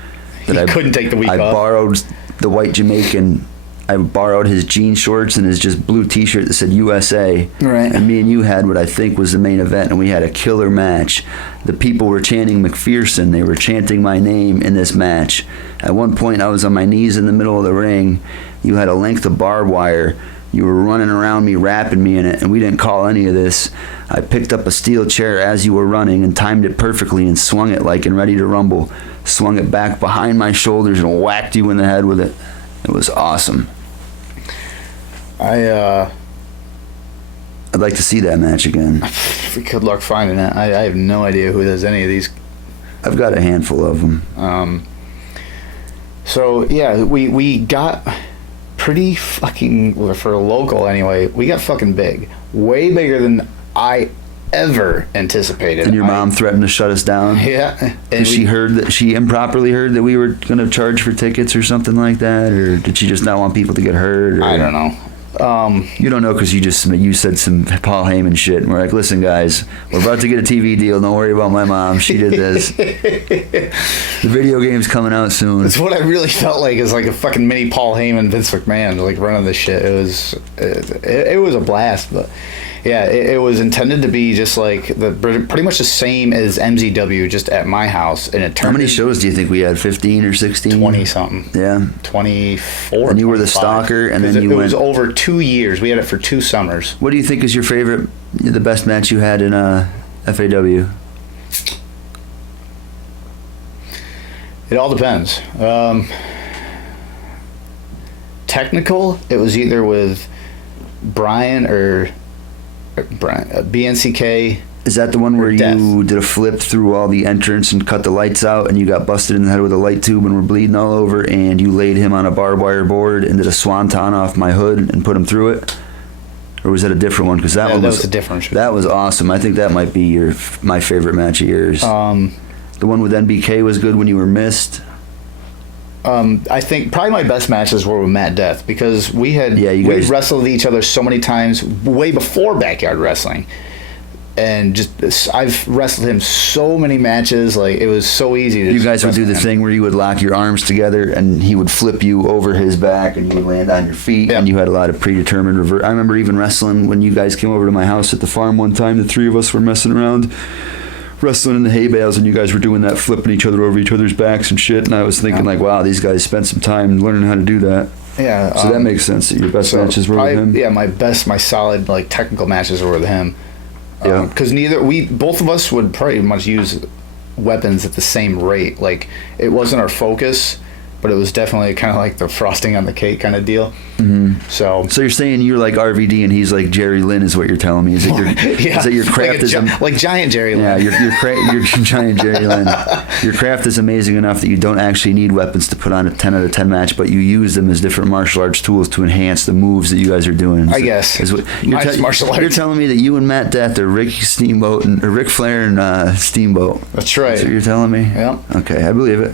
that I couldn't take the week off. I borrowed the white Jamaican. I borrowed his jean shorts and his just blue t-shirt that said USA. Right. And me and you had what I think was the main event, and we had a killer match. The people were chanting McPherson. They were chanting my name in this match. At one point, I was on my knees in the middle of the ring. You had a length of barbed wire. You were running around me, wrapping me in it, and we didn't call any of this. I picked up a steel chair as you were running and timed it perfectly and swung it like in Ready to Rumble. Swung it back behind my shoulders and whacked you in the head with it. It was awesome. I'd like to see that match again. Good luck finding it. I have no idea who does any of these. I've got a handful of them. So yeah, we got pretty fucking, for a local anyway, we got fucking big. Way bigger than I ever anticipated. And your mom threatened to shut us down? Yeah. And she improperly heard that we were going to charge for tickets or something like that? Or did she just not want people to get hurt? Or? I don't know. You don't know because you said some Paul Heyman shit, and we're like, listen guys, we're about to get a TV deal, don't worry about my mom, she did this. The video game's coming out soon. It's what I really felt like, is like a fucking mini Paul Heyman, Vince McMahon, like running this shit. It was a blast. But yeah, it was intended to be just like pretty much the same as mZw, just at my house. And it turned. How many shows do you think we had? 15 or 16? 20 something. Yeah. 24. And you were the 25. stalker, and then you went. It was over 2 years. We had it for 2 summers. What do you think is your favorite, the best match you had in FAW? It all depends. Technical, it was either with Brian or BNCK. Is that the one where you did a flip through all the entrance and cut the lights out, and you got busted in the head with a light tube and were bleeding all over, and you laid him on a barbed wire board and did a swanton off my hood and put him through it? Or was that a different one? Because that was a different show. That was awesome. I think that might be my favorite match of yours. The one with NBK was good when you were missed. I think probably my best matches were with Matt Death, because we wrestled each other so many times way before backyard wrestling, and just I've wrestled him so many matches. Like, it was so easy. You guys would do the thing where you would lock your arms together and he would flip you over his back and you would land on your feet, and you had a lot of predetermined revert. I remember even wrestling when you guys came over to my house at the farm one time. The 3 of us were messing around. wrestling in the hay bales and you guys were doing that, flipping each other over each other's backs and shit. And I was thinking like, wow, these guys spent some time learning how to do that. Yeah. So that makes sense. That your best matches were with him. Yeah, my solid like technical matches were with him. Yeah. Because both of us would pretty much use weapons at the same rate. Like it wasn't our focus, but it was definitely kind of like the frosting on the cake kind of deal. Mm-hmm. So you're saying you're like RVD and he's like Jerry Lynn is what you're telling me? Is that your craft like giant Jerry Lynn? Yeah, you're giant Jerry Lynn. Your craft is amazing enough that you don't actually need weapons to put on a 10 out of 10 match, but you use them as different martial arts tools to enhance the moves that you guys are doing. I guess. Martial arts. You're telling me that you and Matt Death are Rick Flair and Steamboat. That's right. That's what you're telling me? Yeah. Okay, I believe it.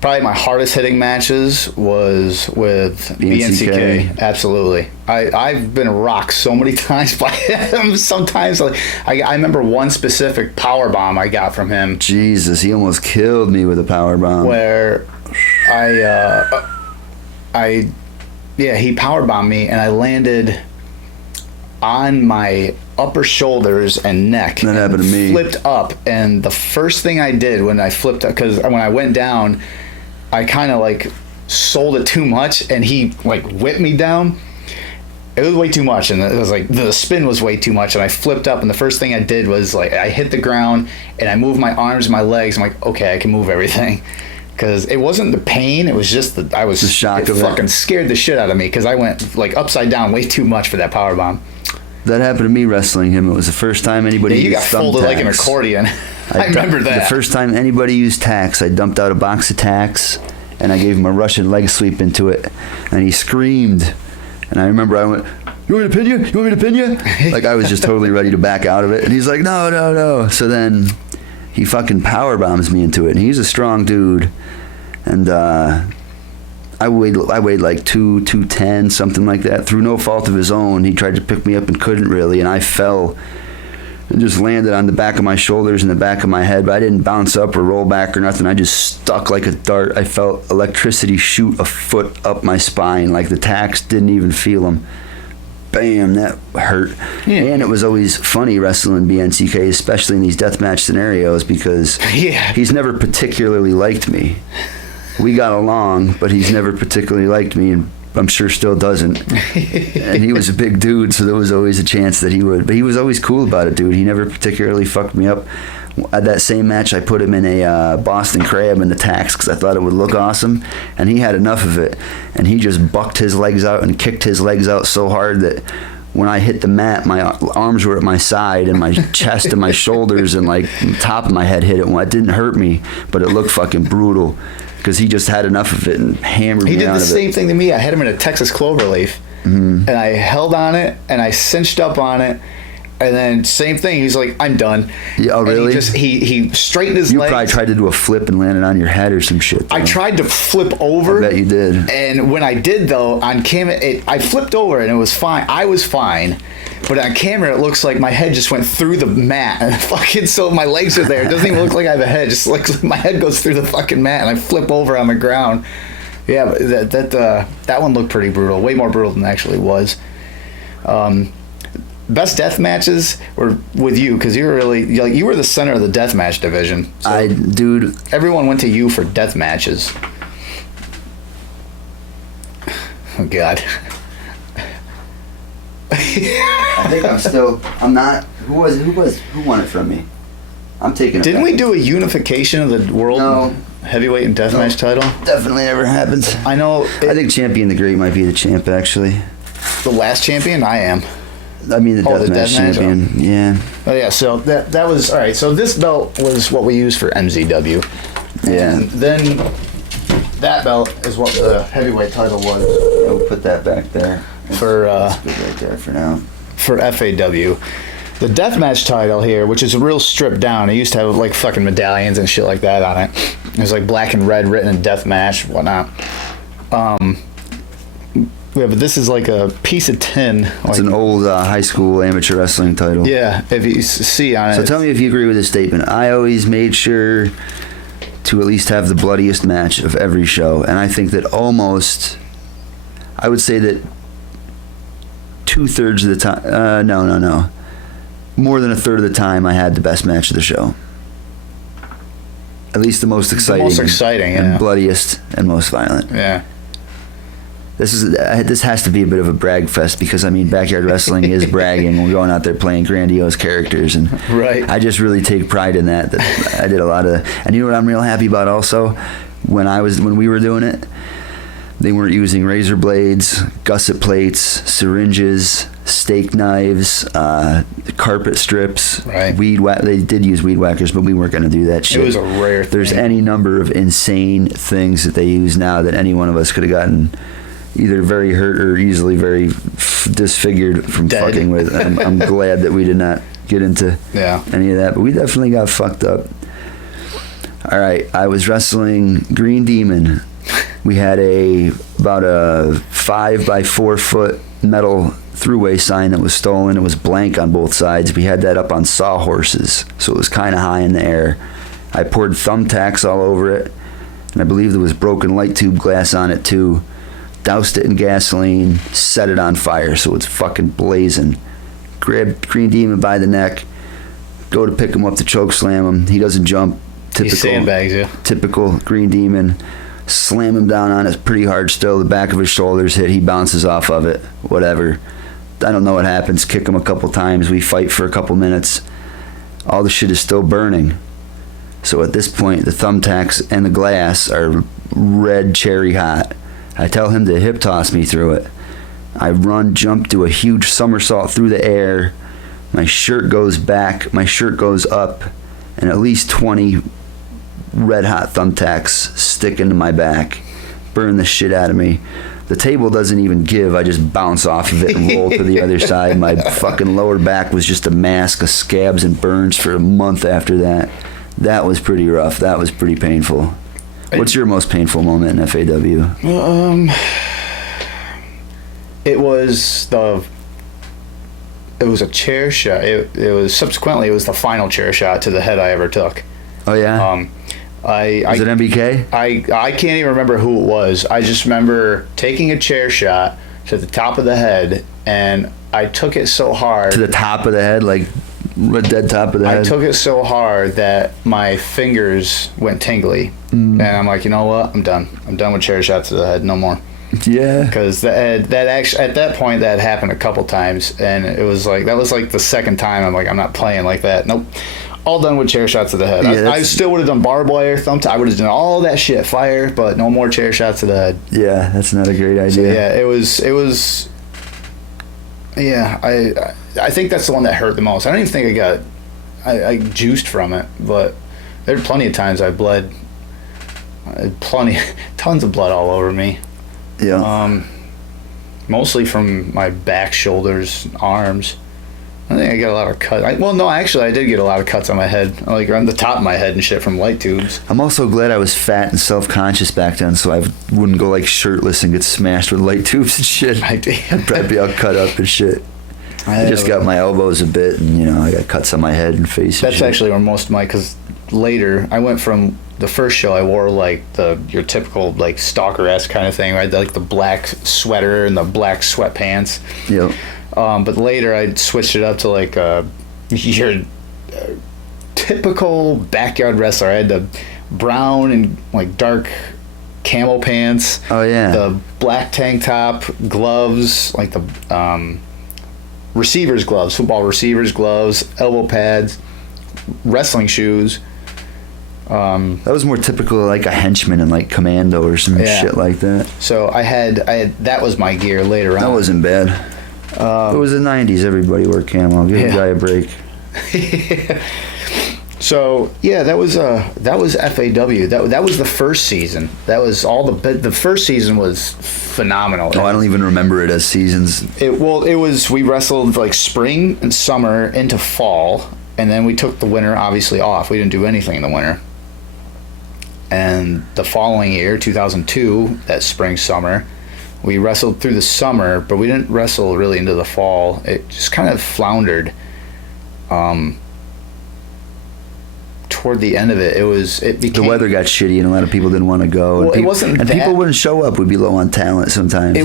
Probably my hardest hitting matches was with BNCK. Absolutely. I've been rocked so many times by him. Sometimes like I remember one specific power bomb I got from him. Jesus, he almost killed me with a power bomb. Where he power bombed me and I landed on my upper shoulders and neck. That happened to me. Flipped up, and the first thing I did when I flipped up, because when I went down, I kind of like sold it too much, and he like whipped me down. It was way too much, and it was like the spin was way too much, and I flipped up, and the first thing I did was like I hit the ground, and I moved my arms and my legs. I'm like, okay, I can move everything. Because it wasn't the pain, it was just the shock of it. Fucking scared the shit out of me because I went like upside down way too much for that power bomb. That happened to me wrestling him. It was the first time anybody used you got folded like an accordion. I remember that. The first time anybody used tacks, I dumped out a box of tacks and I gave him a Russian leg sweep into it, and he screamed. And I remember I went, "You want me to pin you? You want me to pin you?" Like I was just totally ready to back out of it, and he's like, "No." So then he fucking power bombs me into it, and he's a strong dude, and I weighed like 210, something like that. Through no fault of his own, he tried to pick me up and couldn't really, and I fell and just landed on the back of my shoulders and the back of my head, but I didn't bounce up or roll back or nothing. I just stuck like a dart. I felt electricity shoot a foot up my spine, like the tacks didn't even feel them. Bam, that hurt. Yeah. And it was always funny wrestling BNCK, especially in these deathmatch scenarios, because he's never particularly liked me. We got along, but he's never particularly liked me, and I'm sure still doesn't. And he was a big dude, so there was always a chance that he would. But he was always cool about it, dude. He never particularly fucked me up. At that same match, I put him in a Boston Crab in the tacks because I thought it would look awesome, and he had enough of it. And he just bucked his legs out and kicked his legs out so hard that when I hit the mat, my arms were at my side and my chest and my shoulders and like the top of my head hit it. Well, it didn't hurt me, but it looked fucking brutal because he just had enough of it and hammered me out of it. He did the same thing to me. I had him in a Texas cloverleaf, and I held on it and I cinched up on it. And then same thing. He's like, "I'm done." Yeah, oh, really? And he straightened his legs. You probably tried to do a flip and landed on your head or some shit, though. I tried to flip over. I bet you did. And when I did, though, on camera, I flipped over and it was fine. I was fine. But on camera, it looks like my head just went through the mat. And fucking, so my legs are there. It doesn't even look like I have a head. Just looks like my head goes through the fucking mat and I flip over on the ground. Yeah, but that one looked pretty brutal. Way more brutal than it actually was. Best death matches were with you because you were the center of the death match division. So dude, everyone went to you for death matches. Oh God. I think I'm not. Who won it from me? I'm taking it. Didn't we do a unification of the world heavyweight and deathmatch title? Definitely never happened. I know. I think Champion the Great might be the champ actually. The last champion? I am. I mean the deathmatch champion. Oh. Yeah. Oh yeah. So that was all right. So this belt was what we used for MZW. Yeah. And then that belt is what the heavyweight title was. We'll put that back there. That's good right there for now. For FAW. The deathmatch title here, which is real stripped down. It used to have like fucking medallions and shit like that on it. It was like black and red written in deathmatch, whatnot. Yeah, but this is like a piece of tin. It's an old high school amateur wrestling title. Yeah, if you see on it. So tell me if you agree with this statement. I always made sure to at least have the bloodiest match of every show, and I think that I would say that 2/3 of the time. No. more than a third of the time, I had the best match of the show. At least the most exciting. And bloodiest and most violent. Yeah. This has to be a bit of a brag fest because, I mean, backyard wrestling is bragging. We're going out there playing grandiose characters, and right. I just really take pride in that I did a lot of. And you know what I'm real happy about also? When we were doing it, they weren't using razor blades, gusset plates, syringes, steak knives, carpet strips, right. They did use weed whackers, but we weren't going to do that shit. It was a rare thing. There's any number of insane things that they use now that any one of us could have gotten either very hurt or easily very disfigured from Dead. fucking with. I'm glad that we did not get into any of that, but we definitely got fucked up. All right, I was wrestling Green Demon. We had about a 5 by 4 foot metal throughway sign that was stolen. It was blank on both sides. We had that up on sawhorses, so it was kind of high in the air. I poured thumbtacks all over it, and I believe there was broken light tube glass on it too. Doused it in gasoline, set it on fire so it's fucking blazing. Grabbed Green Demon by the neck, go to pick him up to choke slam him. He doesn't jump. He sandbags you. Typical Green Demon. Slam him down on it pretty hard still. The back of his shoulders hit. He bounces off of it. Whatever. I don't know what happens. Kick him a couple times. We fight for a couple minutes. All the shit is still burning. So at this point, the thumbtacks and the glass are red cherry hot. I tell him to hip toss me through it. I jump, do a huge somersault through the air. My shirt goes back, my shirt goes up, and at least 20 red hot thumbtacks stick into my back. Burn the shit out of me. The table doesn't even give. I just bounce off of it and roll to the other side. My fucking lower back was just a mask of scabs and burns for a month after that. That was pretty rough. That was pretty painful. What's your most painful moment in FAW? It was a chair shot. It was the final chair shot to the head I ever took. Oh yeah. Was it MBK? I can't even remember who it was. I just remember taking a chair shot to the top of the head, and I took it so hard. To the top of the head, like dead top of the head. I took it so hard that my fingers went tingly, and I'm like, you know what? I'm done. I'm done with chair shots to the head. No more. Yeah. Because that actually at that point that happened a couple times, and it was like that was like the second time. I'm like, I'm not playing like that. Nope. All done with chair shots to the head. Yeah, I still would have done barbed wire, thumbtack. I would have done all that shit, fire, but no more chair shots to the head. Yeah, that's not a great idea. So, yeah, it was. Yeah, I think that's the one that hurt the most. I don't even think I juiced from it, but there were plenty of times I bled. Tons of blood all over me. Yeah. Mostly from my back, shoulders, arms. I think I got a lot of cuts. I did get a lot of cuts on my head, like on the top of my head and shit from light tubes. I'm also glad I was fat and self-conscious back then, so I wouldn't go like shirtless and get smashed with light tubes and shit. I'd probably be all cut up and shit. I just got my elbows a bit, and I got cuts on my head and face. That's actually where most of my, because later I went from the first show I wore like your typical like stalker-esque kind of thing, right? Like the black sweater and the black sweatpants. Yep. But later I switched it up to like your typical backyard wrestler. I had the brown and like dark camel pants. Oh yeah. The black tank top, gloves, like the receivers gloves, football receivers gloves, elbow pads, wrestling shoes. That was more typical of like a henchman in like Commando or some shit like that. So I had that was my gear later on. That wasn't bad. It was the 90s. Everybody wore camo. Give the guy a break. So yeah, that was FAW. That was the first season. That was all the first season was phenomenal. Oh, I don't even remember it as seasons. We wrestled like spring and summer into fall, and then we took the winter obviously off. We didn't do anything in the winter. And the following year, 2002, that spring summer, we wrestled through the summer, but we didn't wrestle really into the fall. It just kind of floundered. Toward the end of it, the weather got shitty and a lot of people didn't want to go. Well, it wasn't that. People wouldn't show up. We'd be low on talent sometimes.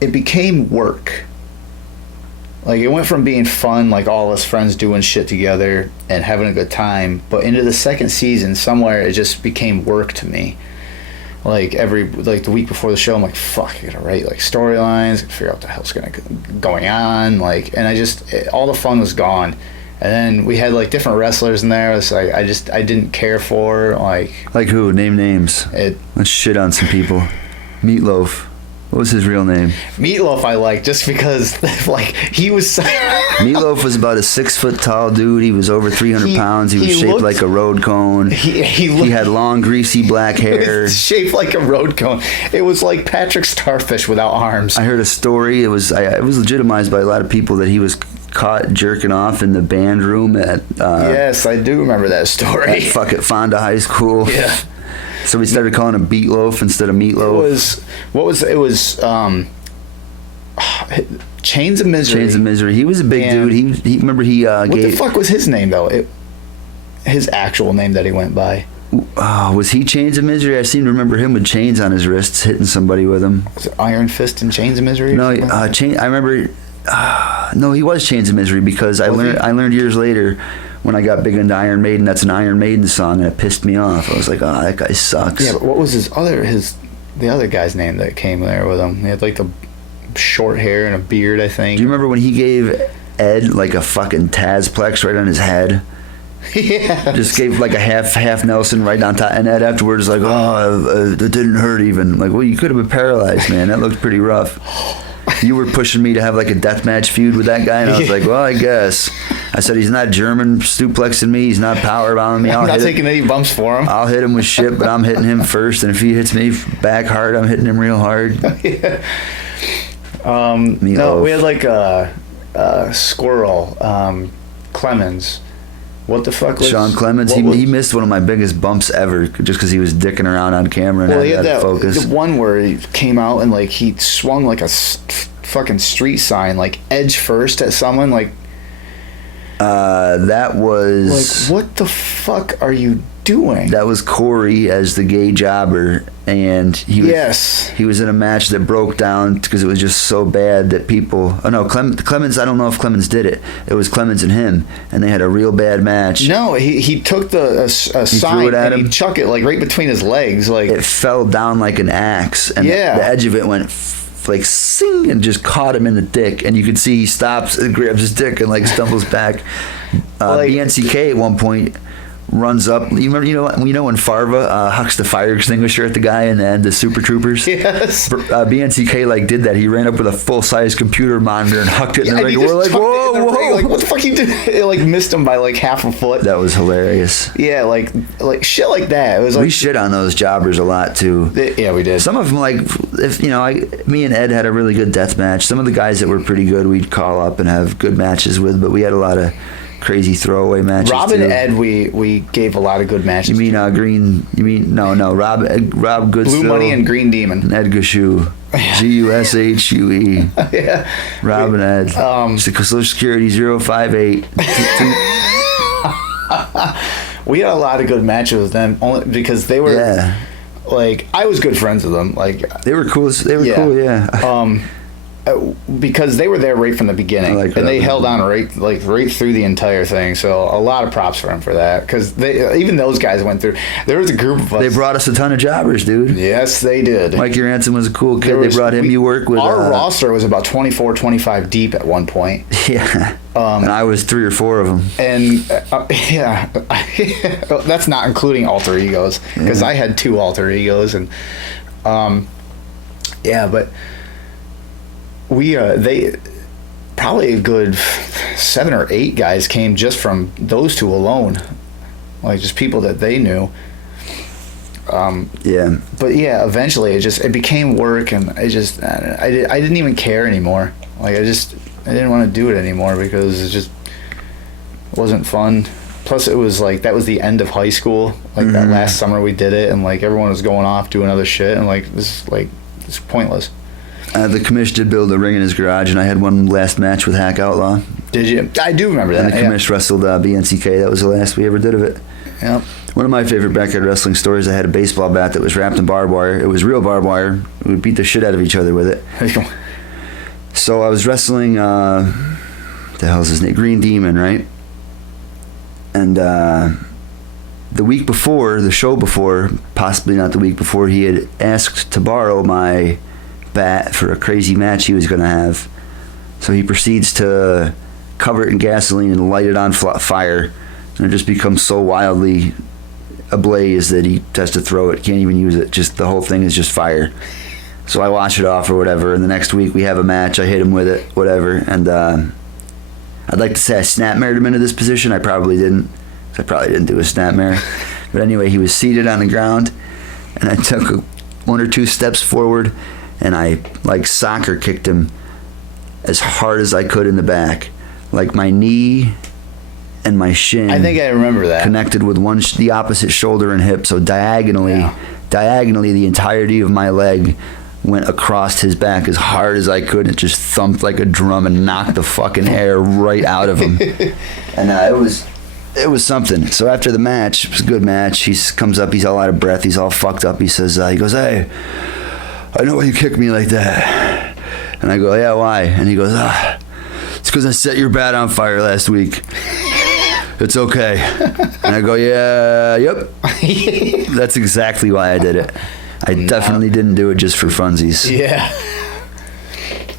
It became work. Like, it went from being fun, like all us friends doing shit together and having a good time, but into the second season, somewhere it just became work to me. Like, the week before the show, I'm like, fuck, I gotta write, like, storylines, figure out what the hell's going on, like, and all the fun was gone. And then we had, like, different wrestlers in there. It's like, I didn't care for, like... Like who? Name names. Let's shit on some people. Meatloaf. What was his real name? Meatloaf I like just because, like, he was... Meatloaf was about a 6 foot tall dude. He was over 300 pounds. He was shaped like a road cone. He had long, greasy black hair. Shaped like a road cone. It was like Patrick Starfish without arms. I heard a story. It was legitimized by a lot of people that he was caught jerking off in the band room at... yes, I do remember that story. At Fonda High School. Yeah. So we started calling him Beatloaf instead of Meatloaf. It was Chains of Misery. Chains of Misery. He was a big dude. He remember he what the fuck was his name though? His actual name that he went by. Was he Chains of Misery? I seem to remember him with chains on his wrists, hitting somebody with them. Was it Iron Fist and Chains of Misery? No, I remember. No, he was Chains of Misery because I learned years later. When I got big into Iron Maiden, that's an Iron Maiden song, and it pissed me off. I was like, oh, that guy sucks. Yeah, but what was the other guy's name that came there with him? He had like the short hair and a beard, I think. Do you remember when he gave Ed like a fucking Tazplex right on his head? Yeah. Just gave like a half Nelson right on top, and Ed afterwards like, oh, it didn't hurt even. Like, well, you could have been paralyzed, man. That looked pretty rough. You were pushing me to have like a deathmatch feud with that guy, and I was like, well, I guess. I said, he's not German suplexing me. He's not powerbombing me. I'm not taking any bumps for him. I'll hit him with shit, but I'm hitting him first, and if he hits me back hard, I'm hitting him real hard. Yeah. No, we had like a Squirrel, Clemens. What the fuck was... Sean Clemens, he missed one of my biggest bumps ever just because he was dicking around on camera and he had that focus. The one where he came out and like he swung like a fucking street sign, like edge first at someone, like... that was... Like, what the fuck are you doing? That was Corey as the gay jobber, and he was in a match that broke down because it was just so bad that people... Oh no, Clemens, I don't know if Clemens did it. It was Clemens and him, and they had a real bad match. No, he took the sign and he chucked it like right between his legs. Like, it fell down like an axe, and the edge of it went like sing and just caught him in the dick, and you could see he stops and grabs his dick and like stumbles back. BNCK at one point runs up. You know when Farva hucks the fire extinguisher at the guy in the end, the Super Troopers? Yes. BNCK like did that. He ran up with a full-size computer monitor and hucked it in the ring. We're like, whoa. Like, what the fuck you did? It like missed him by like half a foot. That was hilarious. Yeah, like shit like that. It was like, we shit on those jobbers a lot too. Yeah, we did. Some of them, like, if me and Ed had a really good death match. Some of the guys that were pretty good, we'd call up and have good matches with, but we had a lot of crazy throwaway matches. Rob and Ed, we gave a lot of good matches. You mean Green? You mean no? Rob Goodstill, Blue Money and Green Demon, and Ed Gushue, Gushue. Yeah, Rob and Ed. Social Security 058. We had a lot of good matches with them, only because they were. Yeah. Like, I was good friends with them. Like, they were cool. They were cool. Yeah. Because they were there right from the beginning, and they held on right through the entire thing. So a lot of props for them for that, because even those guys went through. There was a group of us. They brought us a ton of jobbers, dude. Yes, they did. Mikey Ransom was a cool kid. They brought him. You work with our roster was about 24, 25 deep at one point. Yeah, and I was 3 or 4 of them. And that's not including alter egos, because I had 2 alter egos, and but. They probably a good 7 or 8 guys came just from those 2 alone, like just people that they knew. But eventually it became work, and I didn't even care anymore. Like I didn't want to do it anymore because it just wasn't fun. Plus it was like that was the end of high school. Like that last summer we did it, and like everyone was going off doing other shit, and like this is pointless. The commish did build a ring in his garage, and I had one last match with Hack Outlaw. Did you? I do remember that. And the commish wrestled BNCK. That was the last we ever did of it. Yep. One of my favorite backyard wrestling stories, I had a baseball bat that was wrapped in barbed wire. It was real barbed wire. We would beat the shit out of each other with it. So I was wrestling the hell's his name? Green Demon, right? And the week before, the show before, possibly not the week before, he had asked to borrow my bat for a crazy match he was going to have. So he proceeds to cover it in gasoline and light it on fire. And it just becomes so wildly ablaze that he has to throw it, can't even use it. Just the whole thing is just fire. So I wash it off or whatever, and the next week we have a match. I hit him with it, whatever. And I'd like to say I snapmared him into this position. I probably didn't. I probably didn't do a snapmare. But anyway, he was seated on the ground, and I took one or two steps forward, and I like soccer kicked him as hard as I could in the back. Like my knee and my shin. I think I remember that. Connected with the opposite shoulder and hip. So diagonally, the entirety of my leg went across his back as hard as I could. It just thumped like a drum and knocked the fucking air right out of him. And it was something. So after the match, it was a good match. He comes up, he's all out of breath, he's all fucked up. He says, he goes, "Hey, I know why you kicked me like that." And I go, "Yeah, why?" And he goes, "It's because I set your bat on fire last week. It's okay." And I go, "Yeah, yep." That's exactly why I did it. I definitely didn't do it just for funsies. Yeah.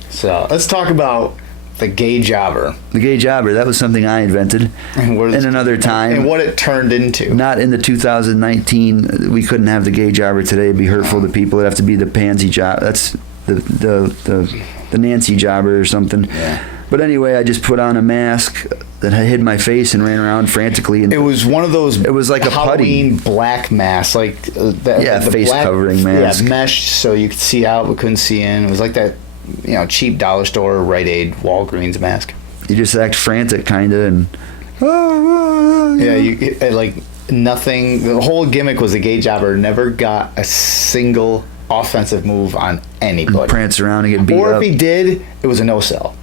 So let's talk about the gay jobber. The gay jobber, that was something I invented in another time. And what it turned into. Not in the 2019, we couldn't have the gay jobber today. It'd be hurtful to people. It'd have to be the pansy job. That's the Nancy jobber or something. Yeah. But anyway, I just put on a mask that hid my face and ran around frantically. And it was one of those. It was like Halloween black masks, like the face black, covering mask. Yeah, mesh, so you could see out but couldn't see in. It was like that, cheap dollar store, Rite Aid, Walgreens mask. You just act frantic, kind of, and yeah, like nothing. The whole gimmick was the gay jobber never got a single offensive move on anybody. Prance around and get beat up. Or if he did, it was a no-sell.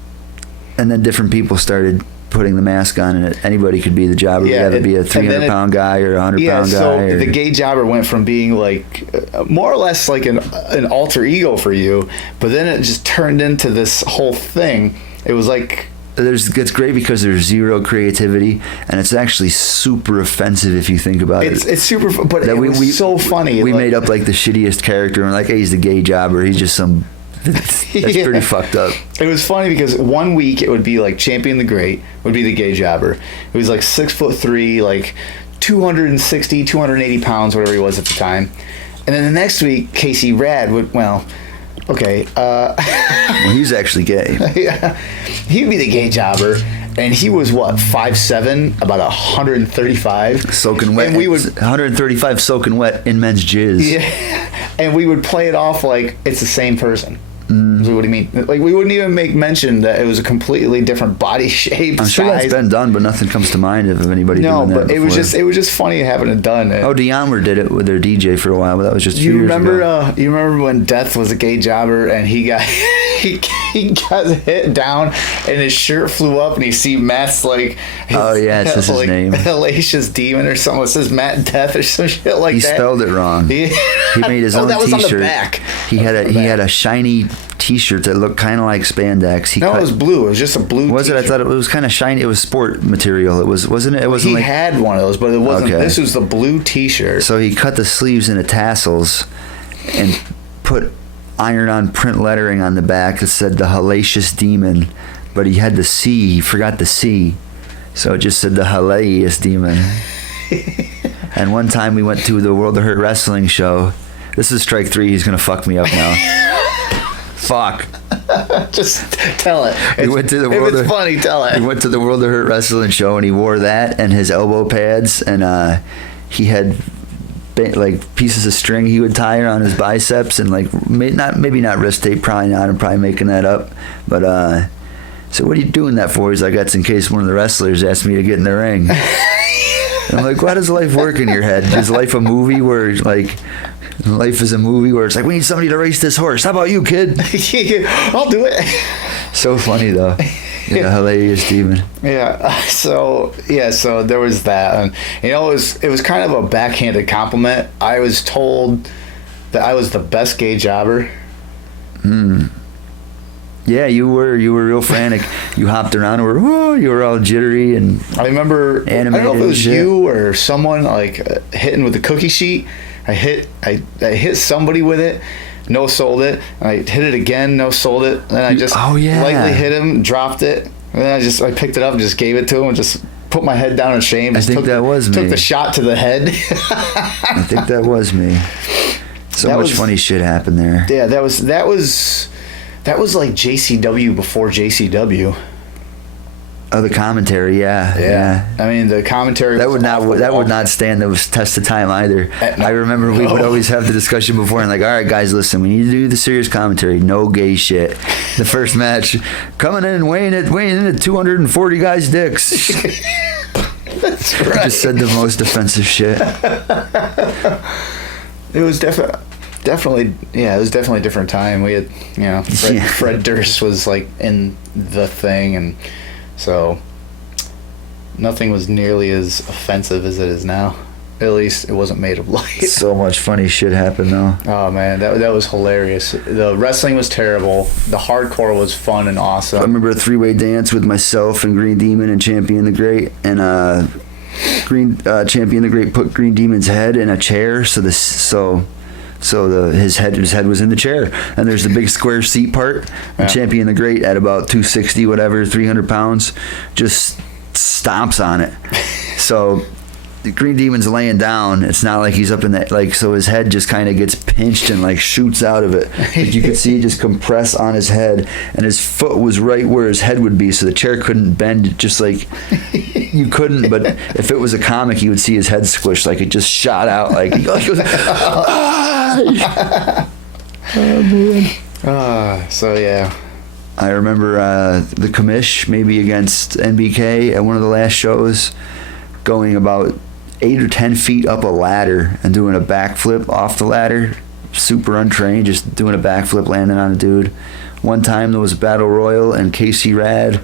And then different people started putting the mask on, and anybody could be the jobber. Yeah, You'd have to be a 300-pound guy or a 100-pound guy. So the gay jobber went from being like more or less like an alter ego for you, but then it just turned into this whole thing. It was like it's great because there's zero creativity, and it's actually super offensive if you think about it. It's super, but it was so funny. We made up like the shittiest character, and like, hey, he's the gay jobber. He's just some. That's pretty fucked up. It was funny because one week it would be like Champion the Great would be the gay jobber. It was like 6'3", like 260, 280 pounds, whatever he was at the time. And then the next week, Casey Rad would, okay. Well, he's actually gay. Yeah, he'd be the gay jobber. And he was 5'7", about 135. Soaking wet. And we would 135 soaking wet in men's jizz. Yeah. And we would play it off like it's the same person. So what do you mean? Like, we wouldn't even make mention that it was a completely different body shape. I'm sure that's been done, but nothing comes to mind of anybody doing that. No, but it was just funny having it done. Deonward did it with their DJ for a while, but that was just a few years ago. You remember when Death was a gay jobber and he got he got hit down and his shirt flew up and you see Matt's like it's just his name, Hellacious Demon or something. It says Matt Death or some shit like that. He spelled it wrong. He made his own that was T-shirt. On the back. He had a shiny T-shirt that looked kind of like spandex. It was blue. It was just a blue. Was T-shirt. it? I thought it was kind of shiny. It was sport material. Wasn't it? It wasn't. He had one of those, but it wasn't. Okay. This was the blue T-shirt. So he cut the sleeves into tassels and put iron-on print lettering on the back that said the Hellacious Demon, but he had the C. He forgot the C, so it just said the Hellacious Demon. And one time we went to the World of Hurt Wrestling show. This is strike 3. He's gonna fuck me up now. Fuck. Just tell it. We went to the World if it's funny, tell it. We went to the World of Hurt Wrestling show, and he wore that and his elbow pads, and he had like pieces of string he would tie on his biceps, and like maybe not wrist tape, probably not. I'm probably making that up, but so what are you doing that for? He's like, that's in case one of the wrestlers asked me to get in the ring. I'm like, why does life work in your head? Is life a movie where like life is a movie where it's like, we need somebody to race this horse? How about you, kid? I'll do it. So funny though. Yeah, Hellacious Demon. Yeah. So there was that, and it was kind of a backhanded compliment. I was told that I was the best gay jobber. Yeah, you were real frantic. You hopped around, you were all jittery and I remember, I don't know if it was you or someone like hitting with the cookie sheet. I hit somebody with it, no sold it. I hit it again, no sold it. Then I just lightly hit him, dropped it. And then I picked it up and just gave it to him and just put my head down in shame. I think that was me. Took the shot to the head. I think that was me. So much funny shit happened there. Yeah, that was like JCW before JCW. Oh, the commentary, yeah. I mean, the commentary that would not stand the test of time either. I remember we would always have the discussion before and like, all right, guys, listen, we need to do the serious commentary. No gay shit. The first match, coming in weighing in at 240 guys' dicks. That's right. I just said the most offensive shit. It was definitely a different time. We had, Fred Durst was like in the thing, and so nothing was nearly as offensive as it is now. At least it wasn't made of light. So much funny shit happened though. Oh man, that was hilarious. The wrestling was terrible. The hardcore was fun and awesome. I remember a 3-way dance with myself and Green Demon and Champion the Great, and Champion the Great put Green Demon's head in a chair, his head was in the chair, and there's the big square seat part. And Champion the Great at about 260 whatever, 300 pounds, just stomps on it. So the Green Demon's laying down. It's not like he's up in that, like, so his head just kind of gets pinched and like shoots out of it. Like you could see it just compress on his head, and his foot was right where his head would be, so the chair couldn't bend. Just like you couldn't, but if it was a comic, you would see his head squish, like it just shot out, like he goes, oh man. So yeah. I remember the commish maybe against NBK at one of the last shows, going about 8 or 10 feet up a ladder and doing a backflip off the ladder, super untrained, just doing a backflip, landing on a dude. One time there was a battle royal and Casey Rad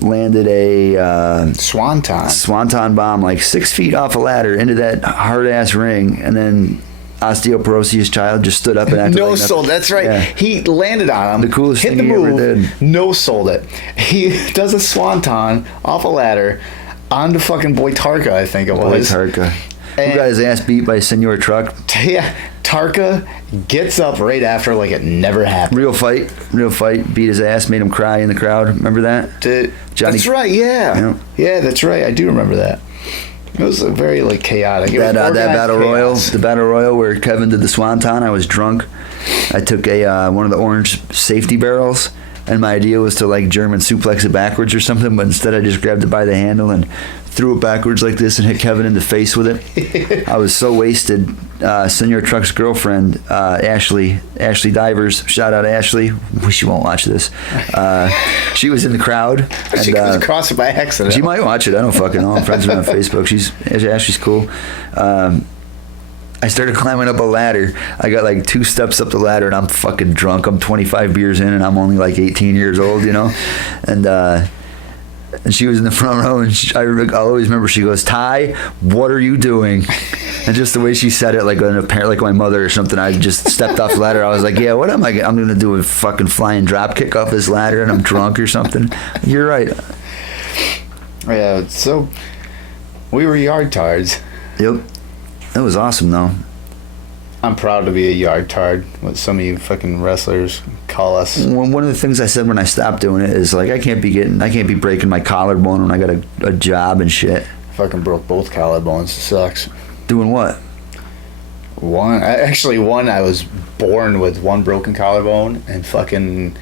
landed a swanton bomb like 6 feet off a ladder into that hard ass ring, and then osteoporosis child just stood up and acted no like sold. That's right. Yeah. He landed on him. The coolest hit thing the he move, ever did. No sold it. He does a swanton off a ladder onto fucking Boy Tarka, I think it was. Boy Tarka. Who got his ass beat by Senor Truck. Yeah, Tarka gets up right after like it never happened. Real fight, beat his ass, made him cry in the crowd. Remember that? Johnny, that's right, yeah. Yeah, that's right. I do remember that. It was a very like chaotic. That battle royal, the battle royal where Kevin did the swanton. I was drunk. I took one of the orange safety barrels, and my idea was to like German suplex it backwards or something, but instead I just grabbed it by the handle and threw it backwards like this and hit Kevin in the face with it. I was so wasted. Senor Truck's girlfriend, Ashley Divers, shout out Ashley. She won't watch this. She was in the crowd. And, she comes across it by accident. She might watch it. I don't fucking know. I'm friends with her on Facebook. Ashley's cool. I started climbing up a ladder. I got like 2 steps up the ladder, and I'm fucking drunk. I'm 25 beers in, and I'm only like 18 years old, And she was in the front row, and I'll always remember, she goes, "Ty, what are you doing?" And just the way she said it, like a parent, like my mother or something, I just stepped off the ladder. I was like, yeah, what am I? I'm going to do a fucking flying drop kick off this ladder, and I'm drunk or something. You're right. Yeah, so we were YardTards. Yep. That was awesome, though. I'm proud to be a YardTard, what some of you fucking wrestlers call us. One of the things I said when I stopped doing it is like I can't be breaking my collarbone when I got a job and shit. Fucking broke both collarbones. It sucks. Doing what? One I was born with one broken collarbone, and fucking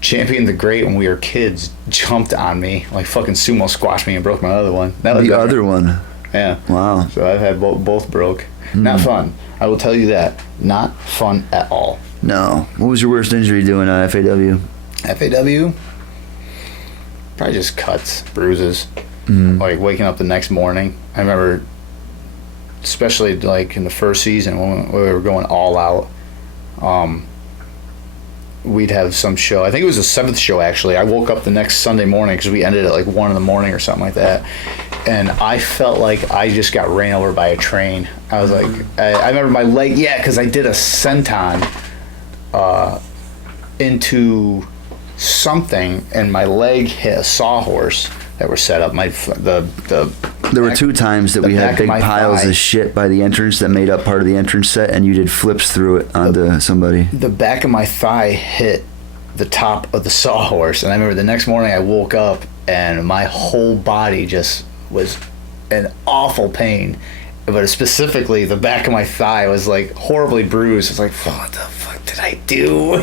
Champion the Great when we were kids jumped on me like fucking sumo squashed me and broke my other one. That was the other one. Yeah. Wow. So I've had both broke. Not fun. I will tell you that. Not fun at all. No. What was your worst injury doing FAW? FAW? Probably just cuts, bruises. Like waking up the next morning. I remember, especially like in the first season when we were going all out, we'd have some show. I think it was the 7th show, actually. I woke up the next Sunday morning because we ended at like 1 in the morning or something like that. And I felt like I just got ran over by a train. I was like, I remember my leg, because I did a senton into something, and my leg hit a sawhorse that were set up. There were 2 times that we had big piles of shit by the entrance that made up part of the entrance set, and you did flips through it onto somebody. The back of my thigh hit the top of the sawhorse, and I remember the next morning I woke up and my whole body just was in awful pain, but specifically the back of my thigh was like horribly bruised. It's like, what the fuck did I do?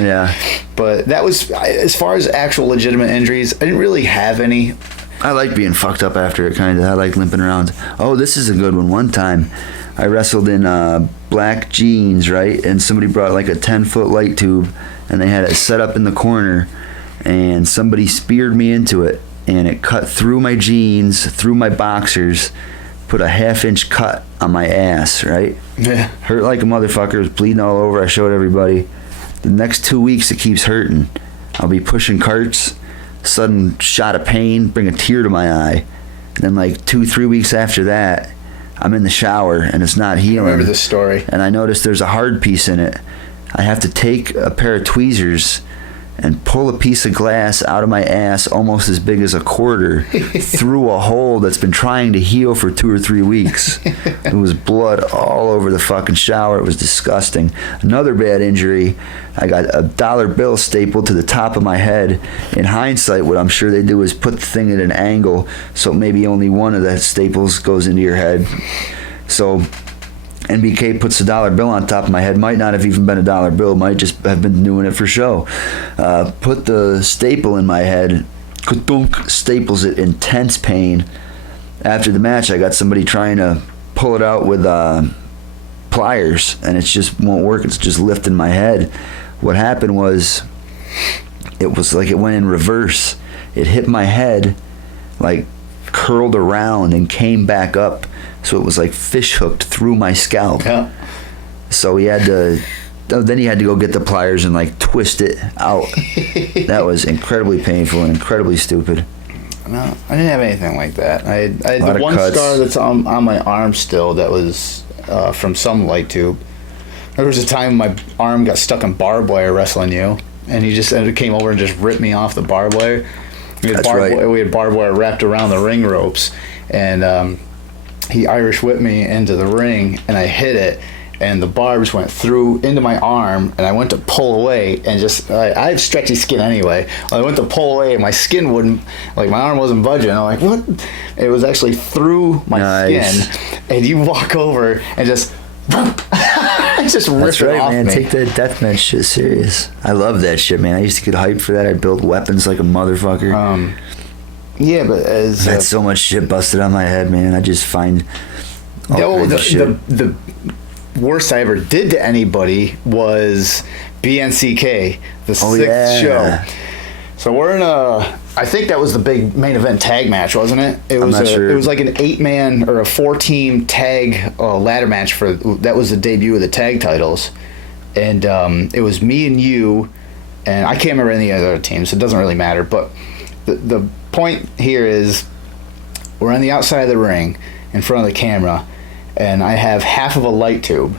Yeah. But that was, as far as actual legitimate injuries, I didn't really have any. I like being fucked up after it, kind of. I like limping around. Oh, this is a good one. One time, I wrestled in black jeans, right? And somebody brought like a 10-foot light tube, and they had it set up in the corner, and somebody speared me into it, and it cut through my jeans, through my boxers, put a 1/2-inch cut on my ass, right? Yeah. Hurt like a motherfucker. It was bleeding all over. I showed everybody. The next 2 weeks, it keeps hurting. I'll be pushing carts, sudden shot of pain, bring a tear to my eye. And then like 2-3 weeks after that, I'm in the shower and it's not healing. I remember this story. And I noticed there's a hard piece in it. I have to take a pair of tweezers and pull a piece of glass out of my ass almost as big as a quarter through a hole that's been trying to heal for 2 or 3 weeks. It was blood all over the fucking shower. It was disgusting. Another bad injury, I got a dollar bill stapled to the top of my head. In hindsight, what I'm sure they do is put the thing at an angle so maybe only one of the staples goes into your head. So NBK puts a dollar bill on top of my head. Might not have even been a dollar bill. Might just have been doing it for show. Put the staple in my head. Ka-dunk, staples it. Intense pain. After the match, I got somebody trying to pull it out with pliers, and it just won't work. It's just lifting my head. What happened was, it was like it went in reverse. It hit my head, like curled around and came back up. So it was like fish hooked through my scalp. Yeah. So he had to, then he had to go get the pliers and like twist it out. That was incredibly painful and incredibly stupid. No, I didn't have anything like that. I had the one cuts. scar that's on my arm still that was from some light tube. There was a time my arm got stuck in barbed wire wrestling you, and he just came over and just ripped me off the barbed wire. We had barbed wire wrapped around the ring ropes, and he Irish whipped me into the ring, and I hit it, and the barbs went through into my arm, and I went to pull away, and just I have stretchy skin anyway. I went to pull away, and my skin wouldn't, like my arm wasn't budging. I'm like, what? It was actually through my skin, and you walk over and just just rip That's it right, off man. me. Take that deathmatch shit serious. I love that shit, man. I used to get hyped for that. I built weapons like a motherfucker. Yeah, but as That's so much shit busted on my head, man. I just find all kinds of shit. The worst I ever did to anybody was BNCK, the sixth show. So we're in I think that was the big main event tag match, wasn't it? It was It was like an 8-man or a 4-team tag ladder match that was the debut of the tag titles, and it was me and you, and I can't remember any other teams, so it doesn't really matter. But the point here is, we're on the outside of the ring, in front of the camera, and I have half of a light tube,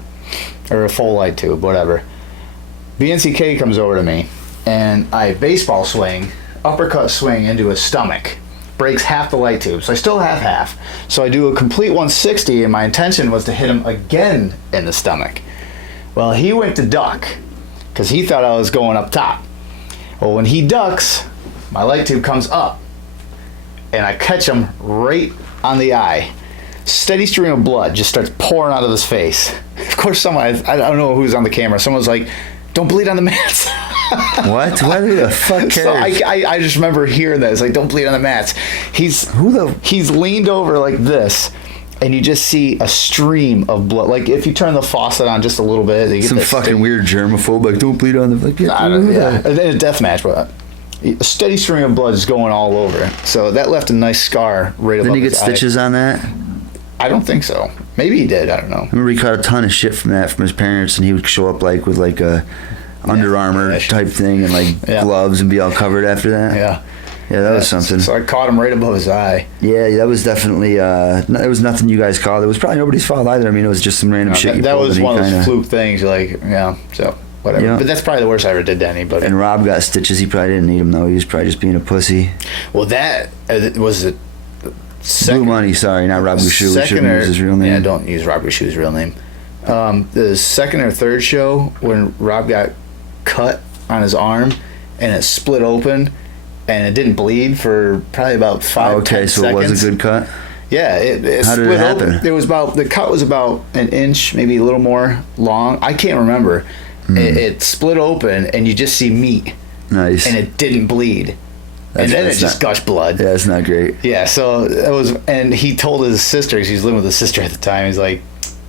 or a full light tube, whatever. BNCK comes over to me, and I baseball swing, uppercut swing into his stomach, breaks half the light tube, so I still have half. So I do a complete 160, and my intention was to hit him again in the stomach. Well, he went to duck, because he thought I was going up top. Well, when he ducks, my light tube comes up, and I catch him right on the eye. Steady stream of blood just starts pouring out of his face. Of course, someone, I don't know who's on the camera, someone's like, "Don't bleed on the mats." What? Who the fuck cares? So I just remember hearing that. It's like, "Don't bleed on the mats." He's leaned over like this, and you just see a stream of blood. Like if you turn the faucet on just a little bit, you get some fucking weird germaphobe, like, "Don't bleed on the." Like, yeah, and then a death match, but a steady stream of blood is going all over. So that left a nice scar right above his eye. Didn't he get stitches on that? I don't think so. Maybe he did. I don't know. I remember he caught a ton of shit from that from his parents, and he would show up like with like a Under Armour type thing and like gloves and be all covered after that. Yeah, that was something. So I caught him right above his eye. Yeah, that was definitely. There was nothing you guys called. It was probably nobody's fault either. I mean, it was just some random shit. That was one of those fluke things. Like, yeah. So whatever. Yeah. But that's probably the worst I ever did to anybody. And Rob got stitches. He probably didn't need them though. He was probably just being a pussy. Well, that was it. Blue Money, sorry, not Rob Bouchou. We shouldn't use his real name. Yeah, don't use Rob Bouchou's real name. The second or third show when Rob got cut on his arm and it split open and it didn't bleed for probably about 5 10 so seconds. it was a good cut? Yeah, it How split did it happen? open. It was the cut was about an inch, maybe a little more long. I can't remember. It split open and you just see meat. Nice. And it didn't bleed. And then it just gushed blood. Yeah, it's not great. Yeah, so it was, and he told his sister, because he was living with his sister at the time, he's like,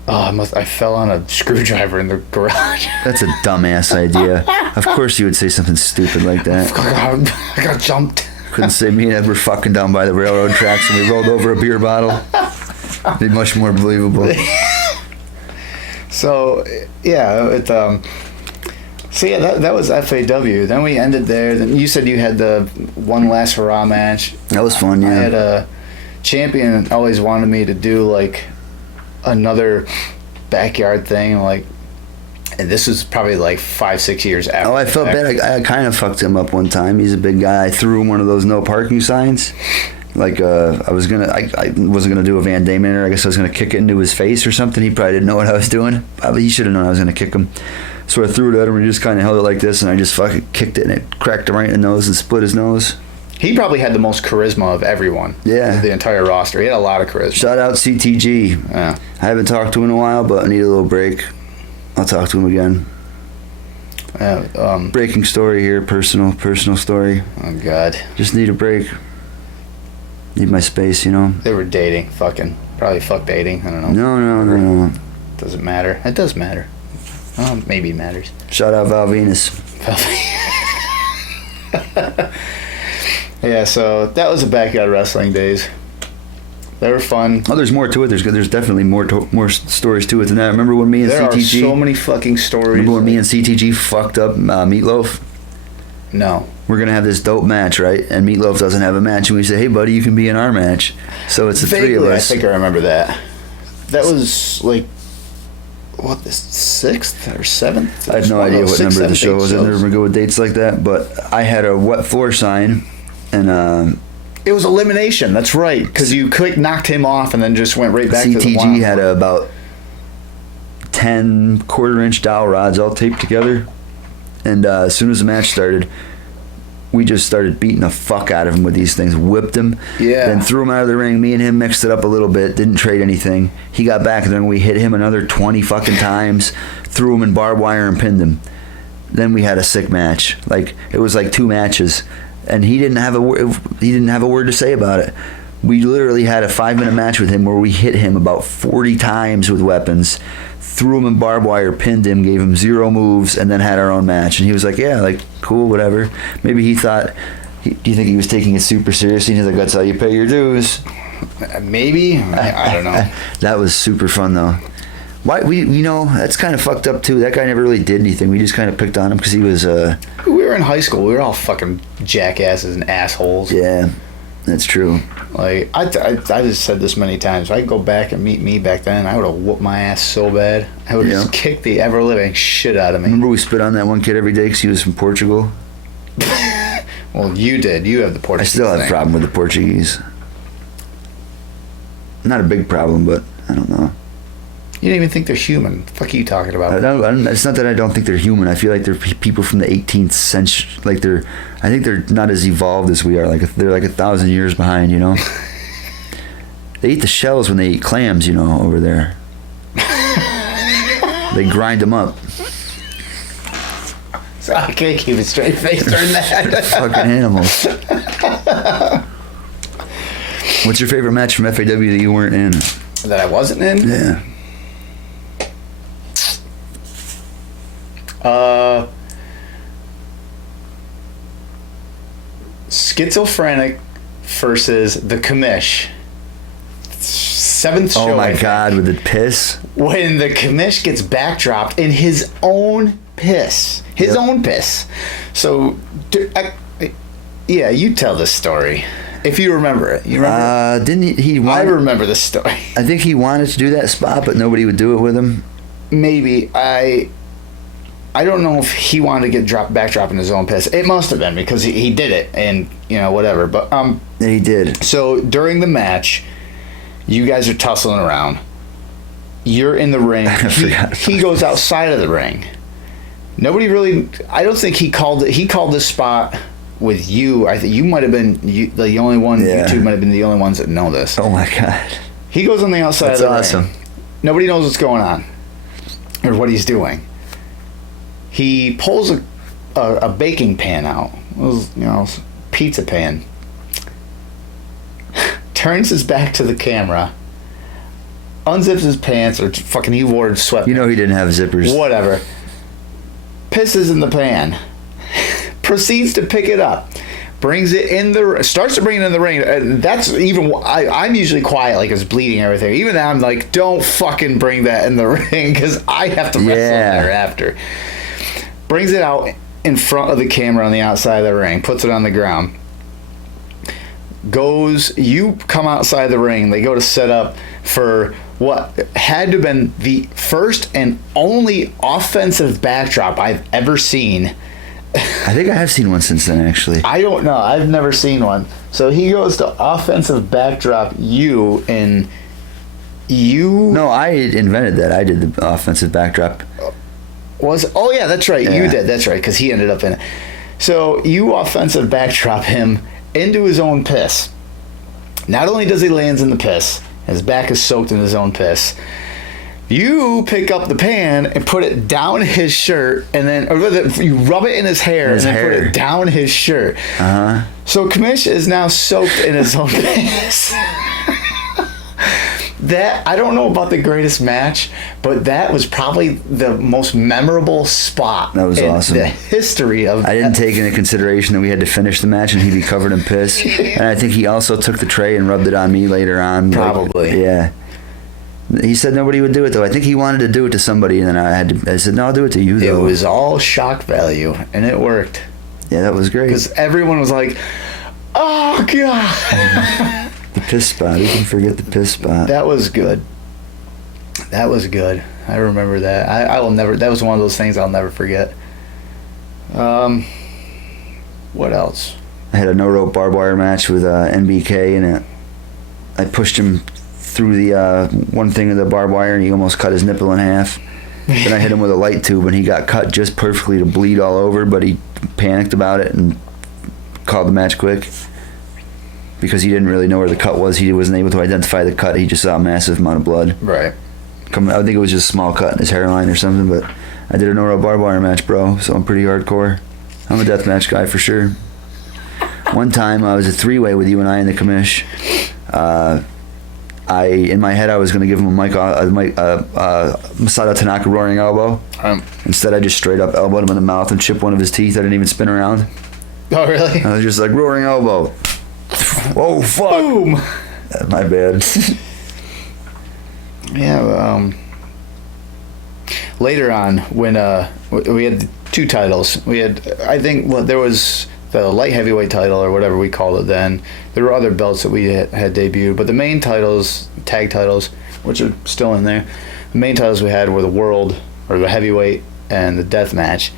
"Oh, I fell on a screwdriver in the garage." That's a dumbass idea. Of course you would say something stupid like that. I got jumped. Couldn't say me and Ed were fucking down by the railroad tracks and we rolled over a beer bottle. Be much more believable. So yeah, so yeah, that was FAW. Then we ended there. Then you said you had the one last hurrah match. That was fun, yeah. I had a champion always wanted me to do like another backyard thing, like, and this was probably like 5-6 years after. Oh, I felt bad. I kind of fucked him up one time. He's a big guy. I threw him one of those no parking signs. Like I wasn't gonna do a Van Damme in, I guess I was gonna kick it into his face or something. He probably didn't know what I was doing. Probably he should have known I was gonna kick him. So I threw it at him and he just kind of held it like this, and I just fucking kicked it and it cracked him right in the nose and split his nose. He probably had the most charisma of everyone. Yeah. The entire roster. He had a lot of charisma. Shout out CTG. Yeah. I haven't talked to him in a while, but I need a little break. I'll talk to him again. Breaking story here, personal story. Oh God. Just need a break. Need my space, you know. They were dating, probably fuck dating. I don't know. No. Doesn't matter. It does matter. Maybe it matters. Shout out Val Venus. Yeah, so that was the backyard wrestling days. They were fun. Oh, there's more to it. There's definitely more stories to it than that. Remember when me and There CTG? are so many fucking stories. Remember when me and CTG fucked up Meatloaf? No. We're gonna have this dope match, right? And Meatloaf doesn't have a match, and we say, "Hey, buddy, you can be in our match." So it's the three of Vaguely, us. I think I remember that. That was like, what, the 6th or 7th? I have no idea what number the show was. I never go with dates like that. But I had a wet floor sign, and it was elimination. That's right, because you knocked him off and then just went right back to the CTG had about 10 quarter-inch dowel rods all taped together, and as soon as the match started, we just started beating the fuck out of him with these things, whipped him, then threw him out of the ring. Me and him mixed it up a little bit, didn't trade anything. He got back, and then we hit him another 20 fucking times, threw him in barbed wire and pinned him. Then we had a sick match. Like, it was like 2 matches, and he didn't have a word to say about it. We literally had a 5-minute match with him where we hit him about 40 times with weapons, threw him in barbed wire, pinned him, gave him 0 moves, and then had our own match. And he was like, yeah, like, cool, whatever. Maybe he thought, do you think he was taking it super seriously? And he's like, that's how you pay your dues. Maybe. I don't know. That was super fun, though. Why that's kind of fucked up, too. That guy never really did anything. We just kind of picked on him because he was... We were in high school. We were all fucking jackasses and assholes. Yeah, that's true. Like, I just said this many times. If I could go back and meet me back then, I would have whooped my ass so bad. I would have just kicked the ever-living shit out of me. Remember we spit on that one kid every day because he was from Portugal? Well, you did. You have the Portuguese I still have a thing. problem with the Portuguese. Not a big problem, but I don't know. You don't even think they're human. The fuck are you talking about? It's not that I don't think they're human. I feel like they're people from the 18th century. Like I think they're not as evolved as we are. Like they're like 1,000 years behind. You know. They eat the shells when they eat clams. You know, over there. They grind them up. So I can't keep a straight face during that. Fucking animals. What's your favorite match from FAW that you weren't in? That I wasn't in? Yeah. Schizophrenic versus the commish. 7th show. Oh my God, with the piss. When the commish gets backdropped in his own piss. His own piss. So, yeah, you tell this story. If you remember it. You remember? Didn't he I remember this story. I think he wanted to do that spot, but nobody would do it with him. Maybe. I don't know if he wanted to get backdropping his own piss. It must have been because he did it, and whatever. But Yeah, he did. So during the match, you guys are tussling around. You're in the ring. He goes outside of the ring. Nobody really. I don't think he called it. He called this spot with you. I think you might have been the only one. Yeah. You two might have been the only ones that know this. Oh my god. He goes on the outside That's of the awesome. ring. Nobody knows what's going on or what he's doing. He pulls a baking pan out. It was, pizza pan. Turns his back to the camera. Unzips his pants, or fucking he wore sweatpants. You know he didn't have zippers. Whatever. Pisses in the pan. Proceeds to pick it up. Brings it in starts to bring it in the ring. That's even, I'm usually quiet, like it's bleeding and everything. Even now I'm like, don't fucking bring that in the ring because I have to wrestle there after. Brings it out in front of the camera on the outside of the ring. Puts it on the ground. You come outside the ring. They go to set up for what had to have been the first and only offensive backdrop I've ever seen. I think I have seen one since then, actually. I don't know. I've never seen one. So he goes to offensive backdrop No, I invented that. I did the offensive backdrop. Oh yeah, that's right. Yeah. You did. That's right, because he ended up in it. So you offensive backdrop him into his own piss. Not only does he lands in the piss, his back is soaked in his own piss. You pick up the pan and put it down his shirt, and then you rub it in his hair and then put it down his shirt. So Kamish is now soaked in his own piss. That, I don't know about the greatest match, but that was probably the most memorable spot. That was awesome. The history of. I didn't take into consideration that we had to finish the match and he'd be covered in piss. And I think he also took the tray and rubbed it on me later on. Probably. Yeah. He said nobody would do it, though. I think he wanted to do it to somebody, and then I said, no, I'll do it to you, though. It was all shock value, and it worked. Yeah, that was great. Because everyone was like, oh, God. The piss spot. You can forget the piss spot. That was good. That was good. I remember that. I will never. That was one of those things I'll never forget. What else? I had a no-rope barbed wire match with NBK, and I pushed him through the one thing of the barbed wire, and he almost cut his nipple in half. Then I hit him with a light tube, and he got cut just perfectly to bleed all over, but he panicked about it and called the match quick. Because he didn't really know where the cut was. He wasn't able to identify the cut. He just saw a massive amount of blood. Right. I think it was just a small cut in his hairline or something, but I did a no-rope barbed wire match, bro, so I'm pretty hardcore. I'm a deathmatch guy for sure. One time I was a three-way with you and I in the commish. In my head I was going to give him a Masato Tanaka roaring elbow. Instead I just straight up elbowed him in the mouth and chipped one of his teeth. I didn't even spin around. Oh, really? I was just like, roaring elbow. Oh, fuck. Boom. My bad. Yeah, later on when we had two titles. We had, I think, there was the light heavyweight title or whatever we called it then. There were other belts that we had debuted, but the main titles, tag titles, which are still in there, the main titles we had were the world, or the heavyweight, and the death match.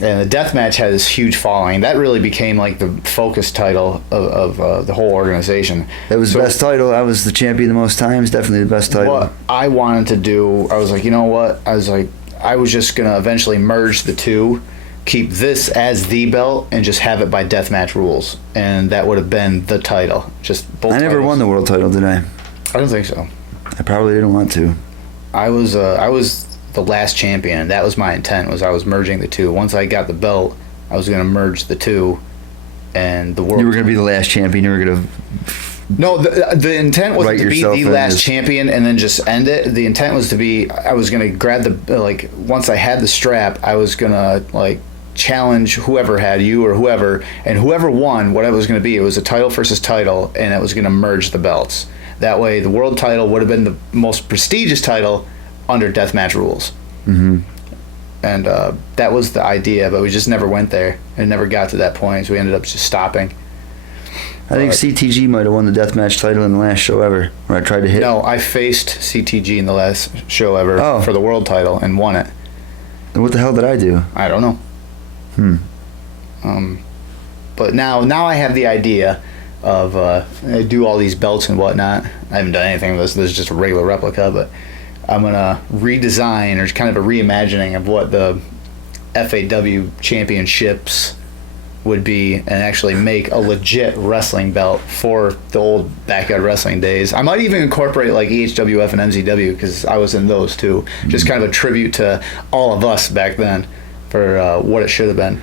And the death match had this huge following. That really became like the focus title of the whole organization. That was the best title. I was the champion the most times. Definitely the best title. What I wanted to do, I was like, you know what? I was just going to eventually merge the two, keep this as the belt, and just have it by deathmatch rules. And that would have been the title. Just both I never won the world title, did I? I don't think so. I probably didn't want to. I was the last champion, and that was my intent. I was merging the two. Once I got the belt, I was going to merge the two, and the world. You were going to be the last champion. You were going to. No, the intent wasn't to be the last champion and then just end it. The intent was to be, I was going to grab the, once I had the strap, I was going to, challenge whoever had you or whoever, and whoever won, what it was going to be, it was a title versus title, and it was going to merge the belts. That way, the world title would have been the most prestigious title under deathmatch rules. Mm-hmm. And that was the idea, but we just never went there and never got to that point, so we ended up just stopping. I think CTG might have won the deathmatch title in the last show ever, where I tried to hit. No, I faced CTG in the last show ever for the world title and won it. What the hell did I do? I don't know. But now I have the idea of I do all these belts and whatnot. I haven't done anything with this. This is just a regular replica, but I'm gonna redesign or kind of a reimagining of what the FAW championships would be, and actually make a legit wrestling belt for the old backyard wrestling days. I might even incorporate like EHWF and mZw, because I was in those too. Just kind of a tribute to all of us back then for what it should have been.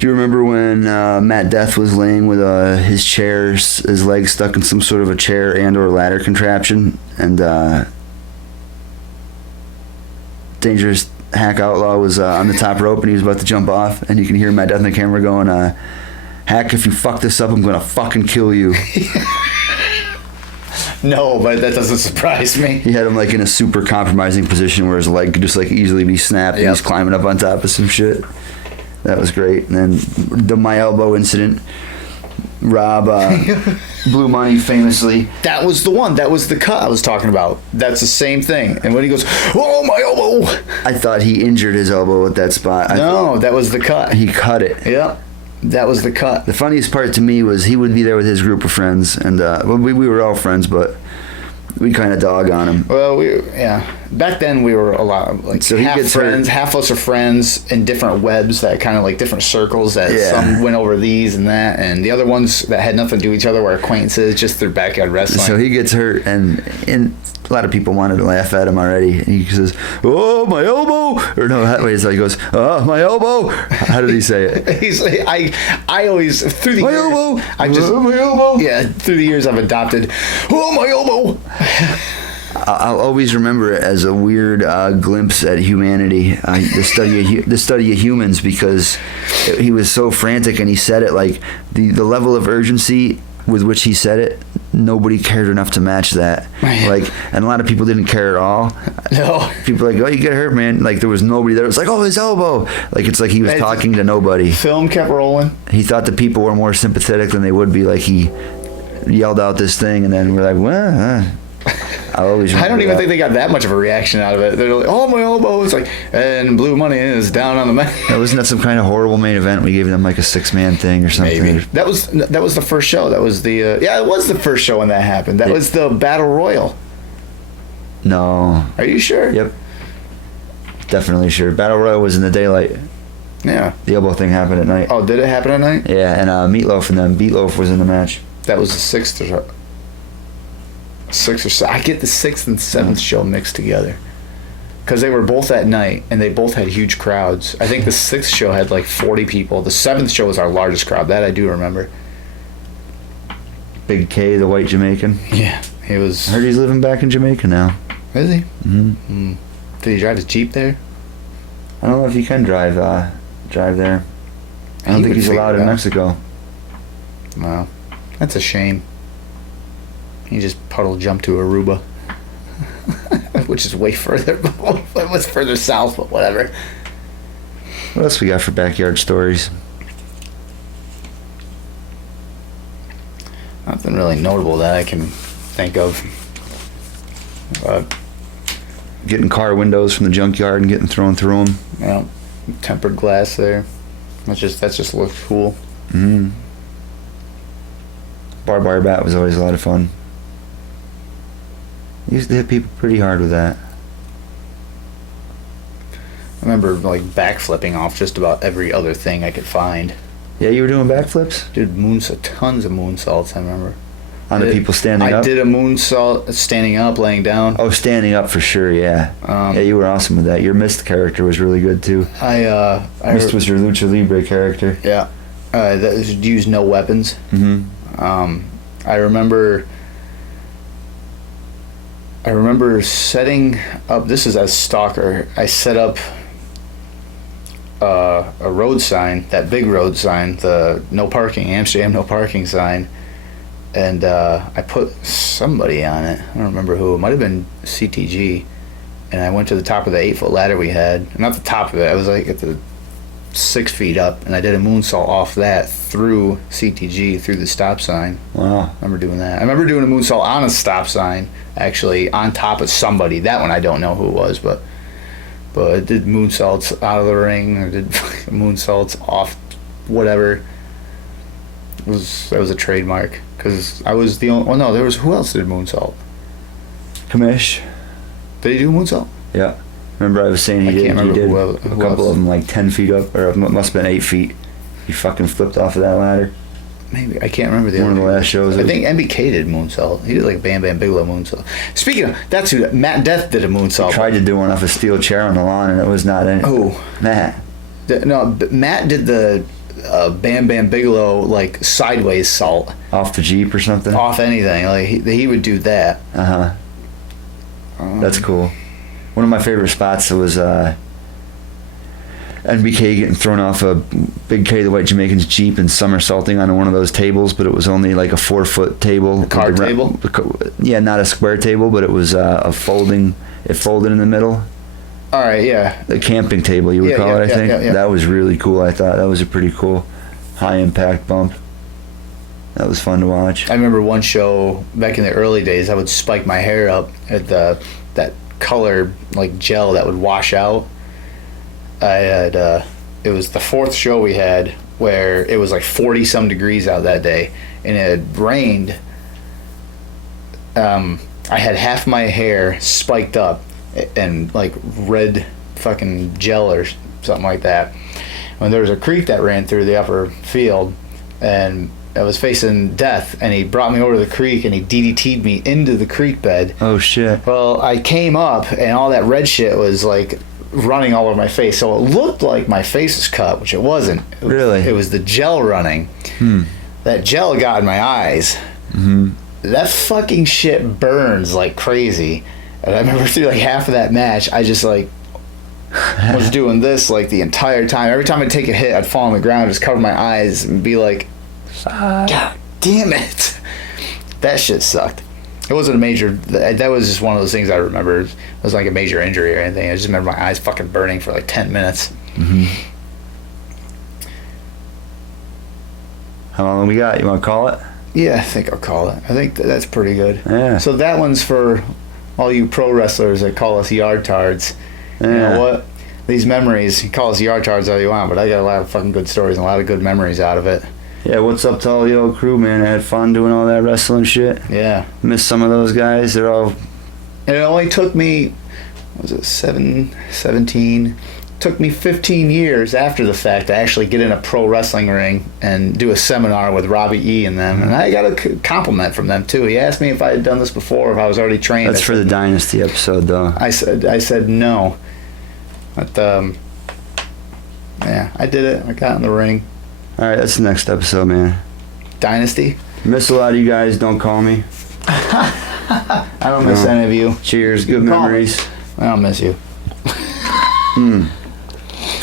Do you remember when Matt Death was laying with his chairs, his legs stuck in some sort of a chair and or ladder contraption, and Dangerous Hack Outlaw was on the top rope and he was about to jump off, and you can hear Matt Death on the camera going, Hack, if you fuck this up, I'm gonna fucking kill you. No, but that doesn't surprise me. He had him like in a super compromising position where his leg could just like easily be snapped, and he's climbing up on top of some shit. That was great. And then my elbow incident, Rob Blue Money famously. That was the one. That was the cut I was talking about. That's the same thing. And when he goes, oh, my elbow. I thought he injured his elbow at that spot. No, that was the cut. He cut it. Yeah, that was the cut. The funniest part to me was he would be there with his group of friends, and we were all friends, but we kind of dog on him. Well, back then we were a lot like so half friends. Half us are friends in different webs that kind of like different circles that some went over these and that, and the other ones that had nothing to do with each other were acquaintances just through backyard wrestling. So he gets hurt, and a lot of people wanted to laugh at him already. And he says, "Oh, my elbow!" Or no, that way. So he goes, "Oh, my elbow." How did he say it? He's like, I always through the my years, elbow. I just my elbow. Yeah, through the years I've adopted. Oh, my elbow. I'll always remember it as a weird glimpse at humanity, the study of humans, because he was so frantic, and he said it like the level of urgency with which he said it, nobody cared enough to match that. Like, and a lot of people didn't care at all. No. People were like, oh, you get hurt, man. Like, there was nobody there. It was like, oh, his elbow. Like, it's like he was talking to nobody. Film kept rolling. He thought the people were more sympathetic than they would be. Like, he yelled out this thing, and then we're like, well, I don't even think they got that much of a reaction out of it. They're like, oh, my elbow. It's like, and Blue Money is down on the mat. Wasn't that some kind of horrible main event? We gave them like a 6-man thing or something. Maybe. That was the first show. That was the it was the first show when that happened. That was the Battle Royal. No. Are you sure? Yep. Definitely sure. Battle Royal was in the daylight. Yeah. The elbow thing happened at night. Oh, did it happen at night? Yeah, and Meatloaf and them. Meatloaf was in the match. That was the sixth or so. I get the 6th and 7th show mixed together because they were both at night and they both had huge crowds. I think the 6th show had like 40 people. The 7th show was our largest crowd. That I do remember. Big K, the white Jamaican. Yeah, he was. I heard he's living back in Jamaica now. Is he? Mm-hmm. Did he drive his Jeep there? I don't know if you can drive there. I don't think he's allowed in Mexico. Wow, that's a shame. He just puddle jumped to Aruba, which is way further. It was further south, but whatever. What else we got for backyard stories? Nothing really notable that I can think of. Getting car windows from the junkyard and getting thrown through them. Yeah, tempered glass there. That just looks cool. Mm-hmm. Barbed wire bat was always a lot of fun. Used to hit people pretty hard with that. I remember like backflipping off just about every other thing I could find. Yeah, you were doing backflips? Did tons of moonsaults, I remember. On the people standing up? I did a moonsault standing up, laying down. Oh, standing up for sure, yeah. Yeah, you were awesome with that. Your Mist character was really good too. Mist was your Lucha Libre character. Yeah. That used no weapons. Mm-hmm. I remember setting up, this is as stalker, I set up a road sign, that big road sign, the no parking, Amsterdam no parking sign, and I put somebody on it. I don't remember who. It might have been CTG, and I went to the top of the 8-foot ladder we had. Not the top of it, I was like at the 6 feet up, and I did a moonsault off that through CTG, through the stop sign. Wow. I remember doing that. I remember doing a moonsault on a stop sign, actually, on top of somebody. That one I don't know who it was, but But I did moonsaults out of the ring. I did moonsaults off whatever. That was a trademark because I was the only. Well, no, there was who else did moonsault? Kamish. Did he do moonsault? Yeah. Remember I was saying he I did. can't remember he did who a couple else. of them like 10 feet up, or it must have been 8 feet. He fucking flipped off of that ladder. Maybe I can't remember the One of other the people. last shows. I think MBK did moonsault. He did like Bam Bam Bigelow moonsault. Speaking of, that's who Matt Death did a moonsault. Tried to do one off a steel chair on the lawn, and it was not in. Oh, Matt. Matt did the Bam Bam Bigelow like sideways salt Off the Jeep or something. off anything. Like he would do that. That's cool. One of my favorite spots was NBK getting thrown off a Big K the White Jamaican's Jeep and somersaulting onto one of those tables, but it was only like a 4-foot table. Card table? Yeah, not a square table, but it was a folding. It folded in the middle. All right, yeah. The camping table, you would call it, I think. Yeah. That was really cool. I thought that was a pretty cool high impact bump. That was fun to watch. I remember one show back in the early days. I would spike my hair up at that color like gel that would wash out. I had it was the fourth show we had where it was like 40 some degrees out that day, and it had rained. I had half my hair spiked up and like red fucking gel or something like that. When there was a creek that ran through the upper field, and I was facing death, and he brought me over to the creek and he DDT'd me into the creek bed. Oh shit. Well, I came up and all that red shit was like running all over my face, so it looked like my face was cut, which it wasn't. Really? It was the gel running. That gel got in my eyes. That fucking shit burns like crazy. And I remember through like half of that match, I just like was doing this like the entire time. Every time I'd take a hit, I'd fall on the ground, just cover my eyes, and be like, God damn it. That shit sucked. It wasn't a major, that was just one of those things I remember. It wasn't like a major injury or anything. I just remember my eyes fucking burning for like 10 minutes. How long we got? You want to call it? Yeah, I think I'll call it. I think that's pretty good. Yeah. So that one's for all you pro wrestlers that call us YardTards. You know what? These memories, you call us YardTards all you want, but I got a lot of fucking good stories and a lot of good memories out of it. Yeah, what's up to all the old crew, man? I had fun doing all that wrestling shit. Yeah. Miss some of those guys. They're all... And it only took me, was it 17? Took me 15 years after the fact to actually get in a pro wrestling ring and do a seminar with Robbie E. and them. And I got a compliment from them, too. He asked me if I had done this before, if I was already trained. That's for the Dynasty episode, though. I said no. But, yeah, I did it. I got in the ring. All right, that's the next episode, man. Dynasty? Miss a lot of you guys. Don't call me. I don't miss any of you. Cheers. Good Call memories. I don't miss you.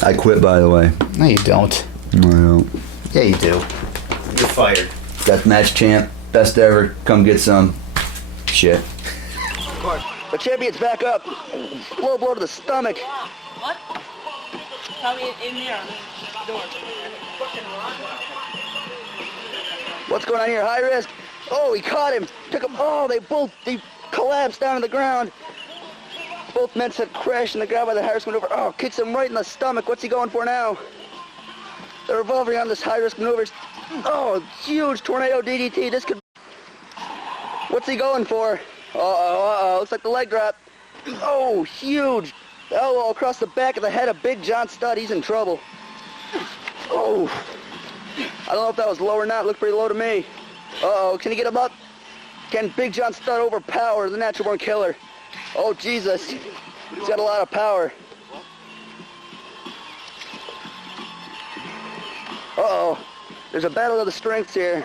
I quit, by the way. No, you don't. No, I don't. Yeah, you do. You're fired. Deathmatch champ. Best ever. Come get some. Shit. The champion's back up. Blow to the stomach. What? Probably in there. Door. What's going on here? High risk. Oh, he caught him. Took him. Oh, they collapsed down on the ground. Both men said crash and the guy by the high risk maneuver. Oh, kicks him right in the stomach. What's he going for now? They're revolving on this high risk maneuvers. Oh, huge tornado DDT. This could. What's he going for? Looks like the leg drop. Oh, huge. Elbow across the back of the head of Big John Studd. He's in trouble. Oh. I don't know if that was low or not. Looked pretty low to me. Can he get him up? Can Big John Studd overpower the Natural Born Killer? Oh, Jesus. He's got a lot of power. There's a battle of the strengths here.